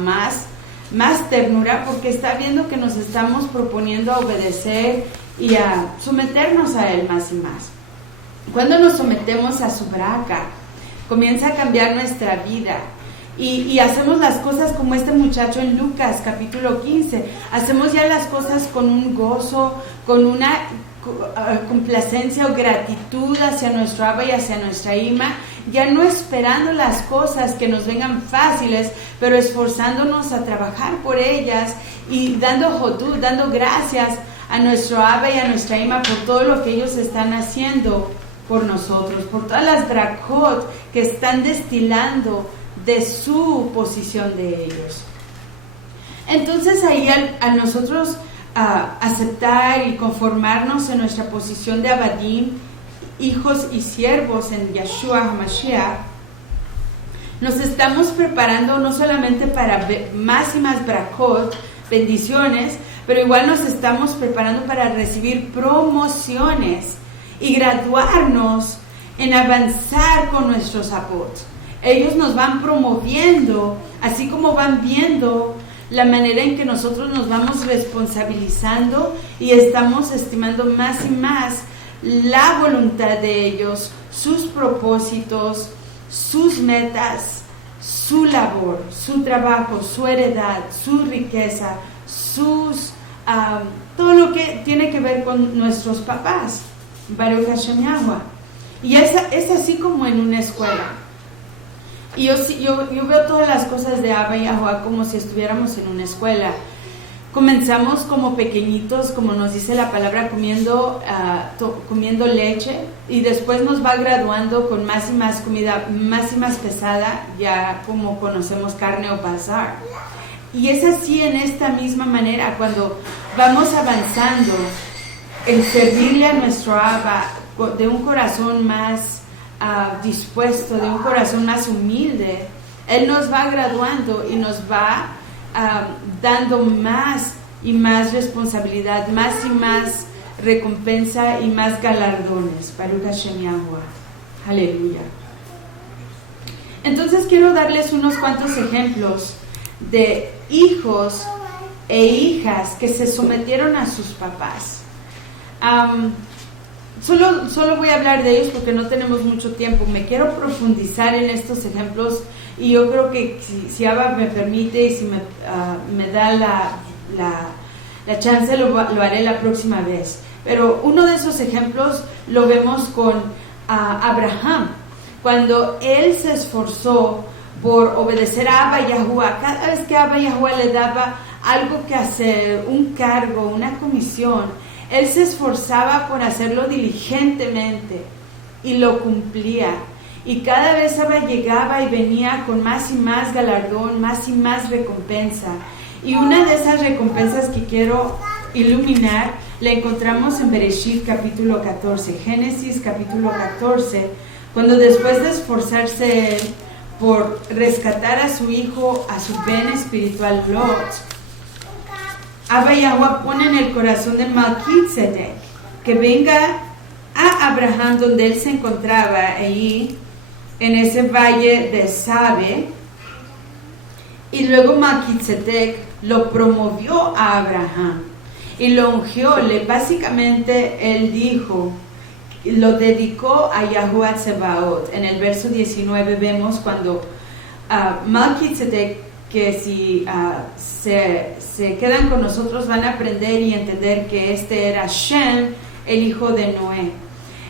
más ternura, porque está viendo que nos estamos proponiendo a obedecer y a someternos a Él más y más. Cuando nos sometemos a su braca, comienza a cambiar nuestra vida y hacemos las cosas como este muchacho en Lucas capítulo 15. Hacemos ya las cosas con un gozo, con una complacencia o gratitud hacia nuestro Abba y hacia nuestra Ima, ya no esperando las cosas que nos vengan fáciles, pero esforzándonos a trabajar por ellas y dando gracias a nuestro Abba y a nuestra Ima por todo lo que ellos están haciendo por nosotros, por todas las brakot que están destilando de su posición de ellos. Entonces ahí al nosotros aceptar y conformarnos en nuestra posición de abadim, hijos y siervos en Yeshua HaMashiach, nos estamos preparando no solamente para más y más brakot, bendiciones, pero igual nos estamos preparando para recibir promociones y graduarnos en avanzar con nuestros apot. Ellos nos van promoviendo, así como van viendo la manera en que nosotros nos vamos responsabilizando y estamos estimando más y más la voluntad de ellos, sus propósitos, sus metas, su labor, su trabajo, su heredad, su riqueza, todo lo que tiene que ver con nuestros papás, Baruch Hashem Yahweh. Y es así como en una escuela. Y yo veo todas las cosas de Abba y Yahweh como si estuviéramos en una escuela. Comenzamos como pequeñitos, como nos dice la palabra, comiendo leche, y después nos va graduando con más y más comida, más y más pesada, ya como conocemos carne o bazar. Y es así en esta misma manera, cuando vamos avanzando en servirle a nuestro Abba de un corazón más dispuesto, de un corazón más humilde, Él nos va graduando y nos va dando más y más responsabilidad, más y más recompensa y más galardones. Baruch Hashem Yahweh. Aleluya. Entonces quiero darles unos cuantos ejemplos de hijos e hijas que se sometieron a sus papás. Solo voy a hablar de ellos porque no tenemos mucho tiempo. Me quiero profundizar en estos ejemplos y yo creo que si Abba me permite y si me da la chance, lo haré la próxima vez. Pero uno de esos ejemplos lo vemos con Abraham. Cuando él se esforzó por obedecer a Abba Yahuwah, cada vez que Abba Yahuwah le daba algo que hacer, un cargo, una comisión, Él se esforzaba por hacerlo diligentemente y lo cumplía. Y cada vez llegaba y venía con más y más galardón, más y más recompensa. Y una de esas recompensas que quiero iluminar la encontramos en Bereshit capítulo 14, Génesis capítulo 14, cuando después de esforzarse él por rescatar a su hijo, a su ben espiritual Lot, Abba Yahuwah pone en el corazón de Melquisedec que venga a Abraham donde él se encontraba ahí en ese valle de Sabe, y luego Melquisedec lo promovió a Abraham y lo ungió. Básicamente él dijo, lo dedicó a Yahuwah Tsebaot. En el verso 19 vemos cuando Melquisedec, que si se quedan con nosotros van a aprender y entender que este era Shem, el hijo de Noé.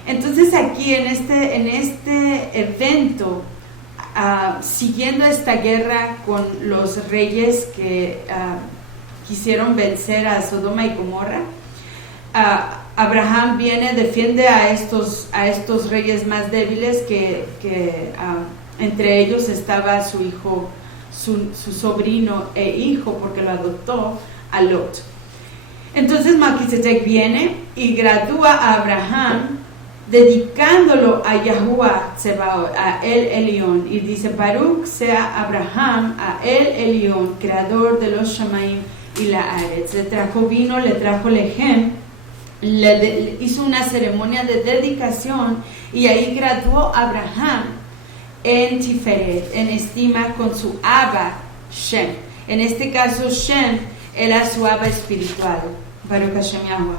Entonces aquí en este evento, siguiendo esta guerra con los reyes que quisieron vencer a Sodoma y Gomorra, Abraham viene, defiende a estos reyes más débiles que entre ellos estaba su hijo, su sobrino e hijo, porque lo adoptó, a Lot. Entonces Melquisedec viene y gradúa a Abraham, dedicándolo a Yahuwah Tsebaot, a El Elyon, y dice: Baruch sea Abraham, a El Elyon, creador de los Shamaim y la Aretz. Le trajo vino, le trajo lejem, hizo una ceremonia de dedicación, y ahí graduó a Abraham en Tiferet, en estima con su Abba Shem. En este caso Shem era su Abba espiritual. Baruch Hashem Yahuwah.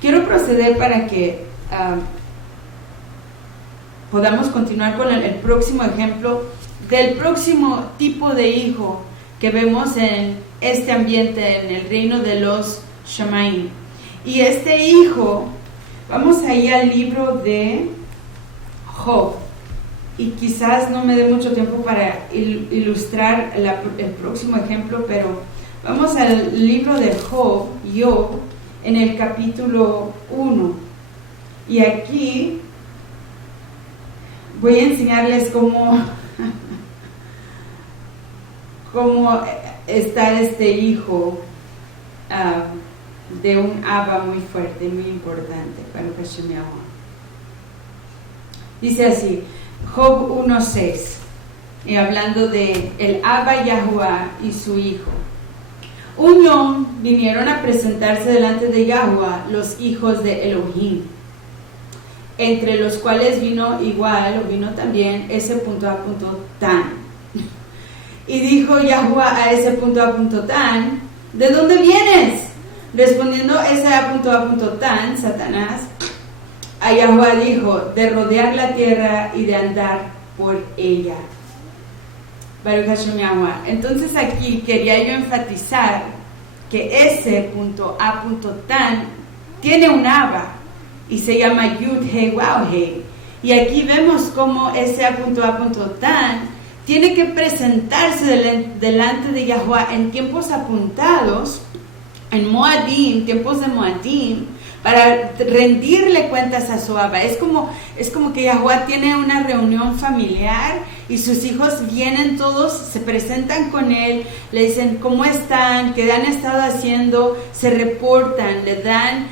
Quiero proceder para que podamos continuar con el próximo ejemplo del próximo tipo de hijo que vemos en este ambiente, en el reino de los Shamaim. Y este hijo, vamos ahí al libro de Job, y quizás no me dé mucho tiempo para ilustrar el próximo ejemplo, pero vamos al libro de Job, en el capítulo 1, y aquí voy a enseñarles cómo está este hijo de un Abba muy fuerte, muy importante para Hashem Yahuwah. Dice así, Job 1:6, y hablando de el Abba Yahuwah y su hijo. Un yom vinieron a presentarse delante de Yahuwah los hijos de Elohim, entre los cuales vino también ese Tan. Y dijo Yahuwah a ese Tan: ¿de dónde vienes? Respondiendo ese Tan, Satanás, a Yahuwah dijo: de rodear la tierra y de andar por ella. Baruch Hashem Yahuwah. Entonces aquí quería yo enfatizar que ese Tan tiene un Abba y se llama Yud He Waw He. Y aquí vemos cómo ese Tan tiene que presentarse delante de Yahuwah en tiempos apuntados, en Moadim, tiempos de Moadim, para rendirle cuentas a su Abba. Es como que Yahuwah tiene una reunión familiar y sus hijos vienen todos, se presentan con él, le dicen cómo están, qué han estado haciendo, se reportan, le dan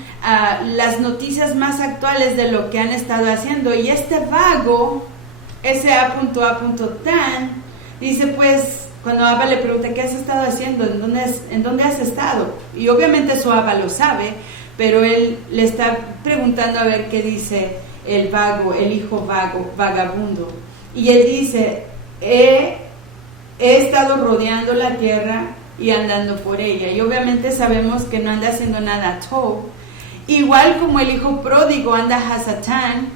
las noticias más actuales de lo que han estado haciendo. Y este vago, ese Tan, dice, pues, cuando Abba le pregunta ¿qué has estado haciendo? ¿En dónde has estado? Y obviamente su Abba lo sabe, pero él le está preguntando a ver qué dice el vago, el hijo vagabundo. Y él dice: he estado rodeando la tierra y andando por ella. Y obviamente sabemos que no anda haciendo nada tov. Igual como el hijo pródigo anda Hasatán,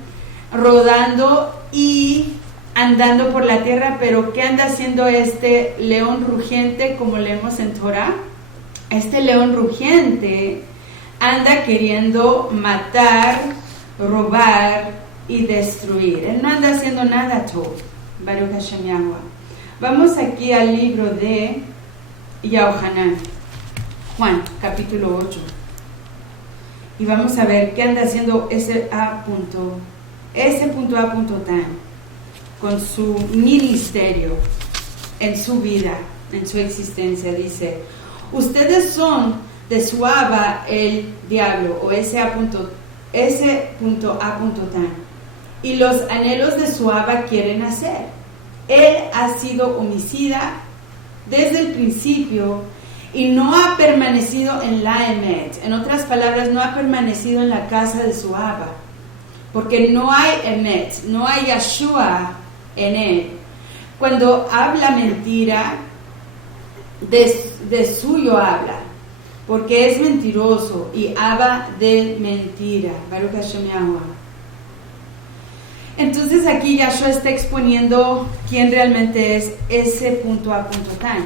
rodando y andando por la tierra. Pero ¿qué anda haciendo este león rugiente, como leemos en Torah? Este león rugiente anda queriendo matar, robar y destruir. Él no anda haciendo nada todo. Baruch Hashem Yahuwah. Vamos aquí al libro de Yohanan, Juan, capítulo 8. Y vamos a ver qué anda haciendo ese A. Tan con su ministerio, en su vida, en su existencia. Dice: ustedes son de su Abba el diablo, o ese A. Tan, y los anhelos de su Abba quieren hacer. Él ha sido homicida desde el principio y no ha permanecido en la Emet. En otras palabras, no ha permanecido en la casa de su Abba, porque no hay Emet, no hay Yeshua en él. Cuando habla mentira, de suyo habla, porque es mentiroso y habla de mentira. Baruch Hashem Yahuwah. Entonces aquí Yahshua está exponiendo quién realmente es ese Tan.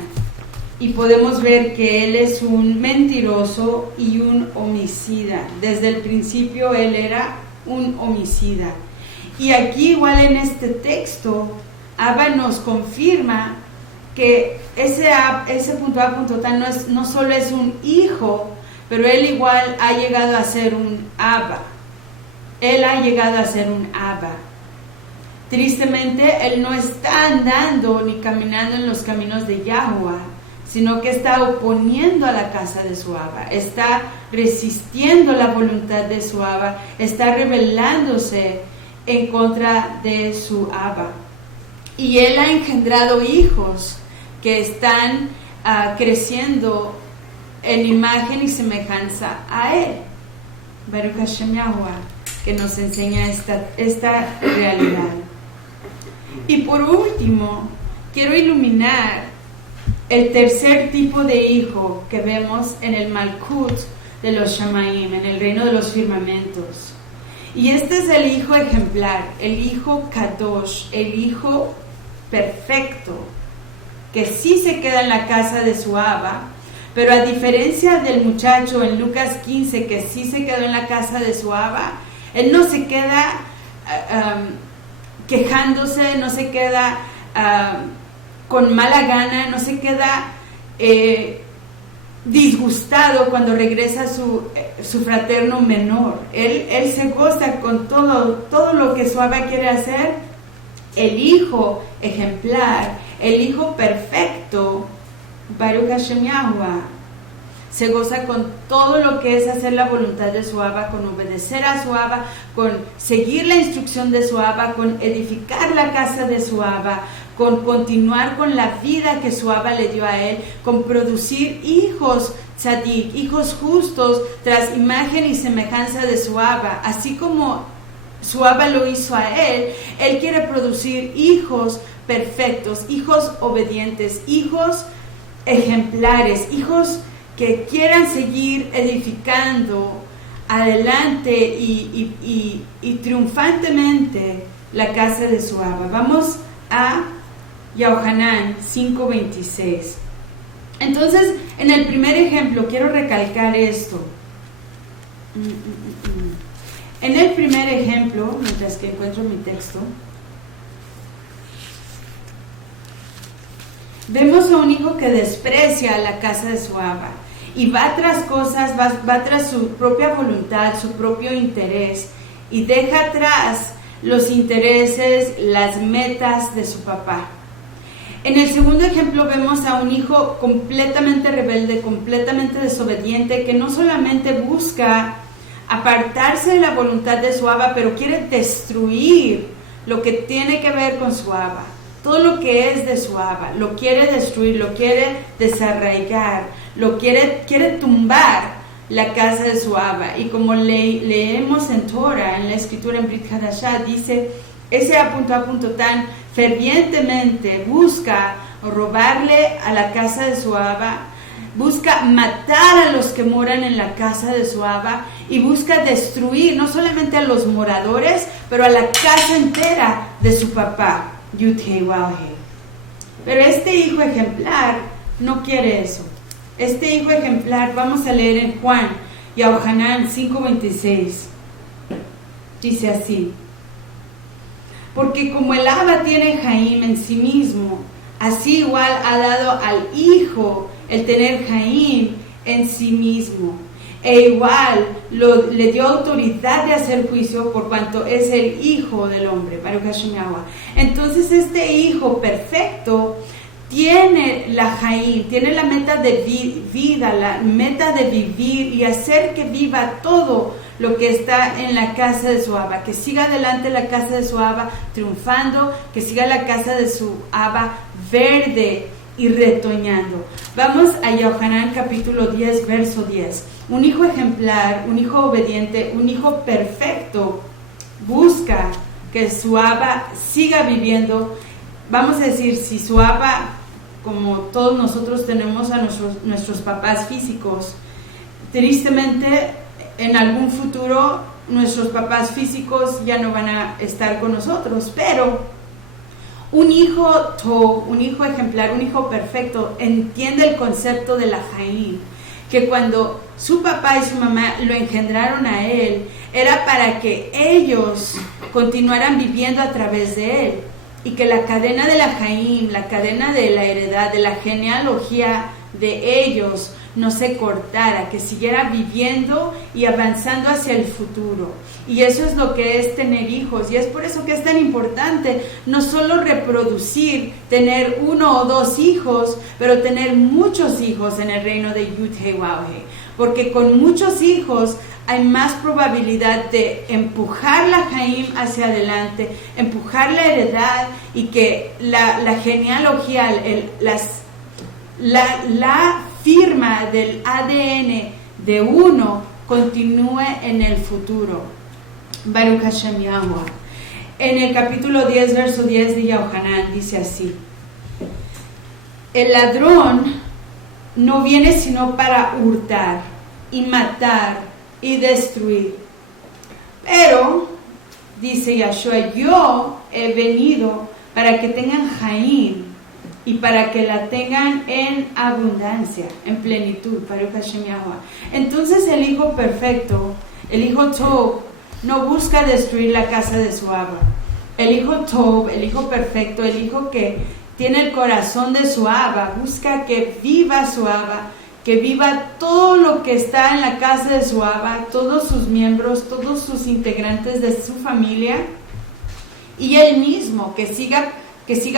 Y podemos ver que él es un mentiroso y un homicida. Desde el principio él era un homicida. Y aquí igual en este texto, Abba nos confirma que ese Tan no solo es un hijo, pero él igual ha llegado a ser un Abba. Él ha llegado a ser un Abba. Tristemente, él no está andando ni caminando en los caminos de Yahuwah, sino que está oponiendo a la casa de su Abba, está resistiendo la voluntad de su Abba, está rebelándose en contra de su Abba. Y él ha engendrado hijos que están creciendo en imagen y semejanza a él. Baruch Hashem Yahuwah, que nos enseña esta realidad. Y por último, quiero iluminar el tercer tipo de hijo que vemos en el Malkut de los Shamaim, en el reino de los firmamentos. Y este es el hijo ejemplar, el hijo Kadosh, el hijo perfecto, que sí se queda en la casa de su Abba, pero a diferencia del muchacho en Lucas 15, que sí se quedó en la casa de su Abba, él no se queda quejándose, no se queda con mala gana, no se queda disgustado cuando regresa su fraterno menor. Él se goza con todo lo que su Abba quiere hacer. El hijo ejemplar, el hijo perfecto, Baruch Hashem Yahuwah, se goza con todo lo que es hacer la voluntad de su Abba, con obedecer a su Abba, con seguir la instrucción de su Abba, con edificar la casa de su Abba, con continuar con la vida que su Abba le dio a él, con producir hijos tzadik, hijos justos, tras imagen y semejanza de su Abba. Así como su Abba lo hizo a él, él quiere producir hijos perfectos, hijos obedientes, hijos ejemplares, hijos que quieran seguir edificando adelante y triunfantemente la casa de su Abba. Vamos a Yohanan 5:26. Entonces, en el primer ejemplo, quiero recalcar esto. En el primer ejemplo, mientras que encuentro mi texto, vemos a un hijo que desprecia la casa de su Abba y va tras cosas, va tras su propia voluntad, su propio interés, y deja atrás los intereses, las metas de su papá. En el segundo ejemplo vemos a un hijo completamente rebelde, completamente desobediente, que no solamente busca apartarse de la voluntad de su Abba, pero quiere destruir lo que tiene que ver con su Abba. Todo lo que es de su Abba, lo quiere destruir, lo quiere desarraigar, quiere tumbar la casa de su Abba. Y como leemos en Torah, en la escritura en Brit Hadashah, dice, ese A. Tan fervientemente busca robarle a la casa de su Abba, busca matar a los que moran en la casa de su Abba y busca destruir no solamente a los moradores, pero a la casa entera de su papá. Pero este hijo ejemplar no quiere eso. Este hijo ejemplar, vamos a leer en Juan, Yohanan 5:26. Dice así: porque como el Abba tiene Jaim en sí mismo, así igual ha dado al hijo el tener Jaim en sí mismo. e igual le dio autoridad de hacer juicio por cuanto es el Hijo del Hombre. Baruch Hashem Yahweh. Entonces este Hijo perfecto tiene la Jaim, tiene la meta de vida, la meta de vivir y hacer que viva todo lo que está en la casa de su Abba, que siga adelante la casa de su Abba triunfando, que siga la casa de su Abba verde y retoñando. Vamos a Yohanan capítulo 10, verso 10. Un hijo ejemplar, un hijo obediente, un hijo perfecto busca que su Abba siga viviendo. Vamos a decir, si su Abba, como todos nosotros tenemos a nuestros papás físicos, tristemente en algún futuro nuestros papás físicos ya no van a estar con nosotros, pero un hijo tov, un hijo ejemplar, un hijo perfecto entiende el concepto de la Jaim, que cuando su papá y su mamá lo engendraron a él, era para que ellos continuaran viviendo a través de él, y que la cadena de la Jaim, la cadena de la heredad, de la genealogía de ellos no se cortara, que siguiera viviendo y avanzando hacia el futuro. Y eso es lo que es tener hijos, y es por eso que es tan importante no solo reproducir, tener 1 o 2 hijos, pero tener muchos hijos en el reino de Yud-Heh-Waw-Heh, porque con muchos hijos hay más probabilidad de empujar la Jaim hacia adelante, empujar la heredad, y que la genealogía, la firma del ADN de uno continúe en el futuro. Baruch Hashem Yahweh. En el capítulo 10, verso 10 de Yohanan dice así: el ladrón no viene sino para hurtar y matar y destruir. Pero, dice Yahshua, yo he venido para que tengan Jaim y para que la tengan en abundancia, en plenitud. Baruch Hashem Yahweh. Entonces el hijo perfecto, el hijo Tov, no busca destruir la casa de su Abba. El hijo Tov, el hijo perfecto, el hijo que tiene el corazón de su Abba, busca que viva su Abba, que viva todo lo que está en la casa de su Abba, todos sus miembros, todos sus integrantes de su familia, y él mismo, que siga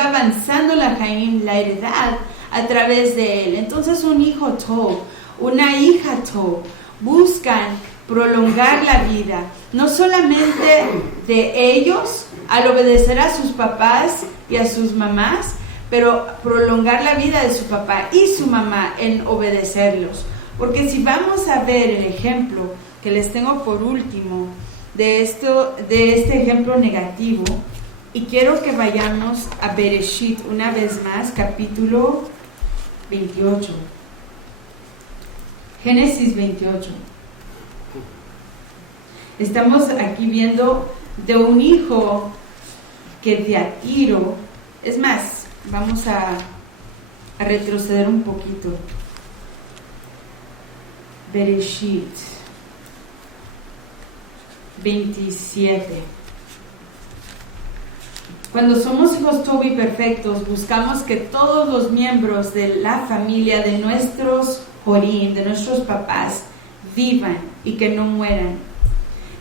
avanzando la Jaim, la heredad, a través de él. Entonces un hijo Tov, una hija Tov, buscan prolongar la vida, no solamente de ellos, al obedecer a sus papás y a sus mamás, pero prolongar la vida de su papá y su mamá en obedecerlos. Porque si vamos a ver el ejemplo que les tengo por último de este ejemplo negativo, y quiero que vayamos a Bereshit una vez más, capítulo 28. Génesis 28. Estamos aquí viendo de un hijo que de a tiro, es más, vamos a retroceder un poquito. Bereshit 27. Cuando somos hijos Tov y perfectos, buscamos que todos los miembros de la familia, de nuestros jorim, de nuestros papás, vivan y que no mueran.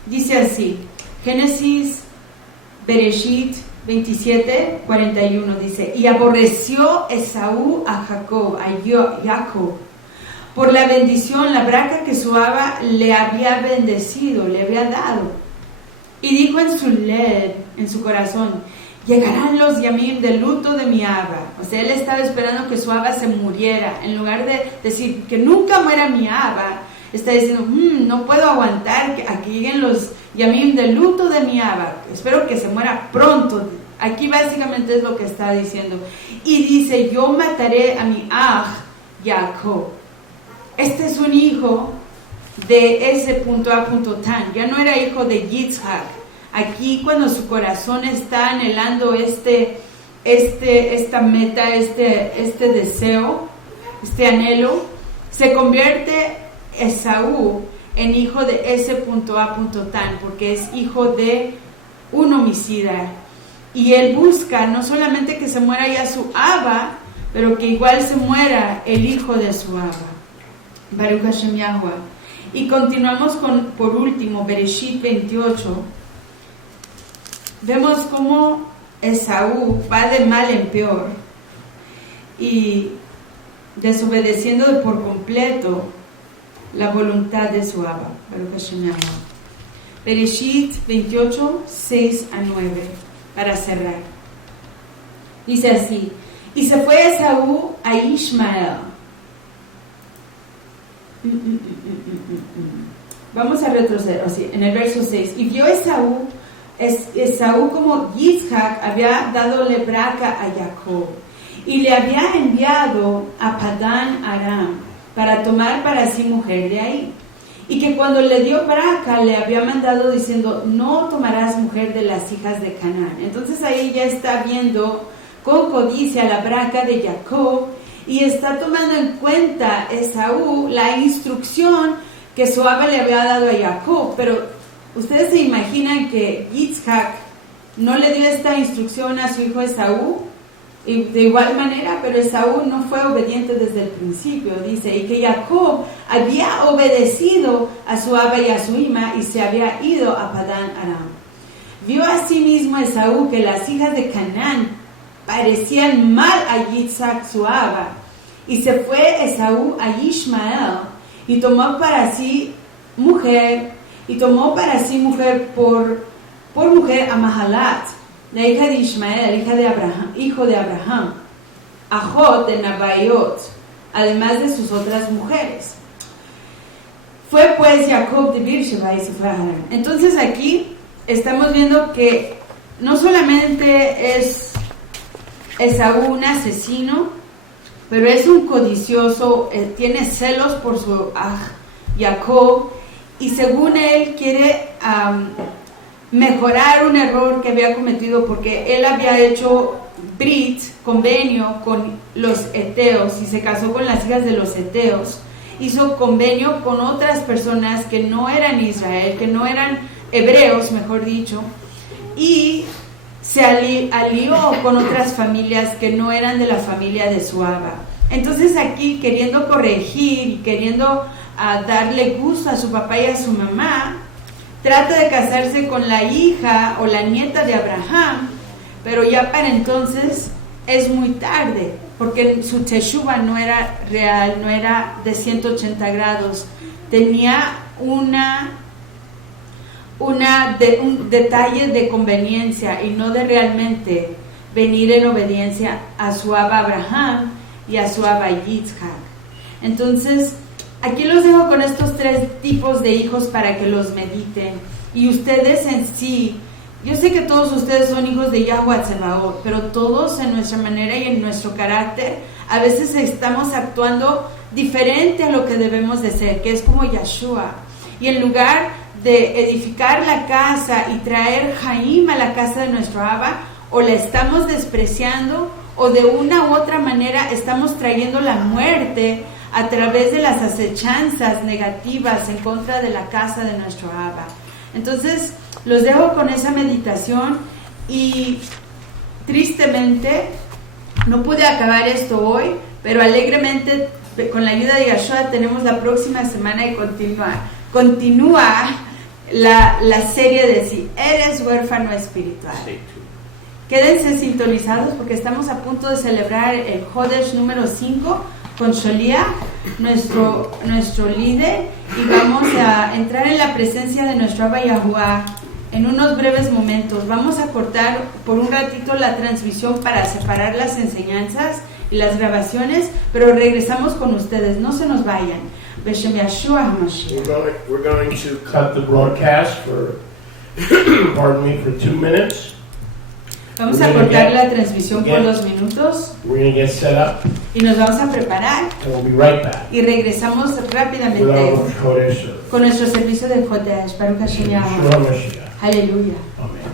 Dice así, Génesis, Bereshit 27, 41, dice: y aborreció Esaú a Jacob, a Jacob, por la bendición, la braca que su Abba le había bendecido, le había dado. Y dijo en su led, en su corazón: llegarán los yamim de luto de mi Abba. O sea, él estaba esperando que su Abba se muriera. En lugar de decir que nunca muera mi Abba, está diciendo, no puedo aguantar que aquí lleguen los yamim de luto de mi Abba. Espero que se muera pronto. Aquí básicamente es lo que está diciendo. Y dice, yo mataré a mi Aj, Jacob. Este es un hijo de ese punto A, punto tan. Ya no era hijo de Yitzhak. Aquí cuando su corazón está anhelando esta meta, este deseo, este anhelo, se convierte Esaú en hijo de ese punto A, punto tan, porque es hijo de un homicida. Y él busca no solamente que se muera ya su Abba, pero que igual se muera el hijo de su Abba. Baruch Hashem Yahweh. Y continuamos por último, Bereshit 28. Vemos cómo Esaú va de mal en peor y desobedeciendo por completo la voluntad de su Abba. Bereshit 28, 6 a 9, para cerrar. Dice así: y se fue Esaú a Ismael. Vamos a retroceder así, en el verso 6. Y vio Esaú como Yitzhak había dado braca a Jacob, y le había enviado a Padán Aram para tomar para sí mujer de ahí, y que cuando le dio braca le había mandado diciendo: no tomarás mujer de las hijas de Canaán. Entonces ahí ya está viendo con codicia la braca de Jacob, y está tomando en cuenta Esaú la instrucción que su Abba le había dado a Jacob. Pero ustedes se imaginan que Yitzhak no le dio esta instrucción a su hijo Esaú, y de igual manera, pero Esaú no fue obediente desde el principio, dice, y que Jacob había obedecido a su Abba y a su Ima y se había ido a Padán Aram. Vio asimismo Esaú que las hijas de Canaán parecían mal a Yitzhak su Abba, y se fue Esaú a Ismael y tomó para sí mujer, por mujer a Mahalat, la hija de Ismael, hijo de Abraham, Ajot de Nabaiot, además de sus otras mujeres. Fue pues Jacob de Beersheba y se fue a Harán. Entonces aquí estamos viendo que no solamente es Esaú un asesino, pero es un codicioso, tiene celos por su Jacob, y según él quiere mejorar un error que había cometido, porque él había hecho convenio con los heteos y se casó con las hijas de los heteos. Hizo convenio con otras personas que no eran Israel, que no eran hebreos, mejor dicho, y se alió con otras familias que no eran de la familia de su Abba. Entonces aquí, queriendo corregir y queriendo darle gusto a su papá y a su mamá, trata de casarse con la hija o la nieta de Abraham, pero ya para entonces es muy tarde, porque su teshuva no era real, no era de 180 grados, tenía un detalle de conveniencia y no de realmente venir en obediencia a su Abba Abraham y a su Abba Yitzhak. Entonces, aquí los dejo con estos 3 tipos de hijos para que los mediten. Y ustedes en sí, yo sé que todos ustedes son hijos de Yahweh Tsebaot, pero todos en nuestra manera y en nuestro carácter, a veces estamos actuando diferente a lo que debemos de ser, que es como Yeshua. Y en lugar de edificar la casa y traer Jaim a la casa de nuestro Abba, o la estamos despreciando, o de una u otra manera estamos trayendo la muerte a través de las acechanzas negativas en contra de la casa de nuestro Abba. Entonces, los dejo con esa meditación, y tristemente no pude acabar esto hoy, pero alegremente con la ayuda de Yeshua tenemos la próxima semana y continúa la serie de si eres huérfano espiritual. Quédense sintonizados porque estamos a punto de celebrar el Jodesh número 5 con Sholiach, nuestro líder, y vamos a entrar en la presencia de nuestro Abba Yahuwah en unos breves momentos. Vamos a cortar por un ratito la transmisión para separar las enseñanzas y las grabaciones, pero regresamos con ustedes, no se nos vayan. Beshem Yeshua HaMashiach. We're going to cut the broadcast for 2 minutes. Vamos a cortar la transmisión por 2 minutos. We're going to get set up. Y nos vamos a preparar. And we'll be right back. Y regresamos rápidamente con nuestro servicio de Jodesh. Baruch Hashem Yahweh. Aleluya. Amen.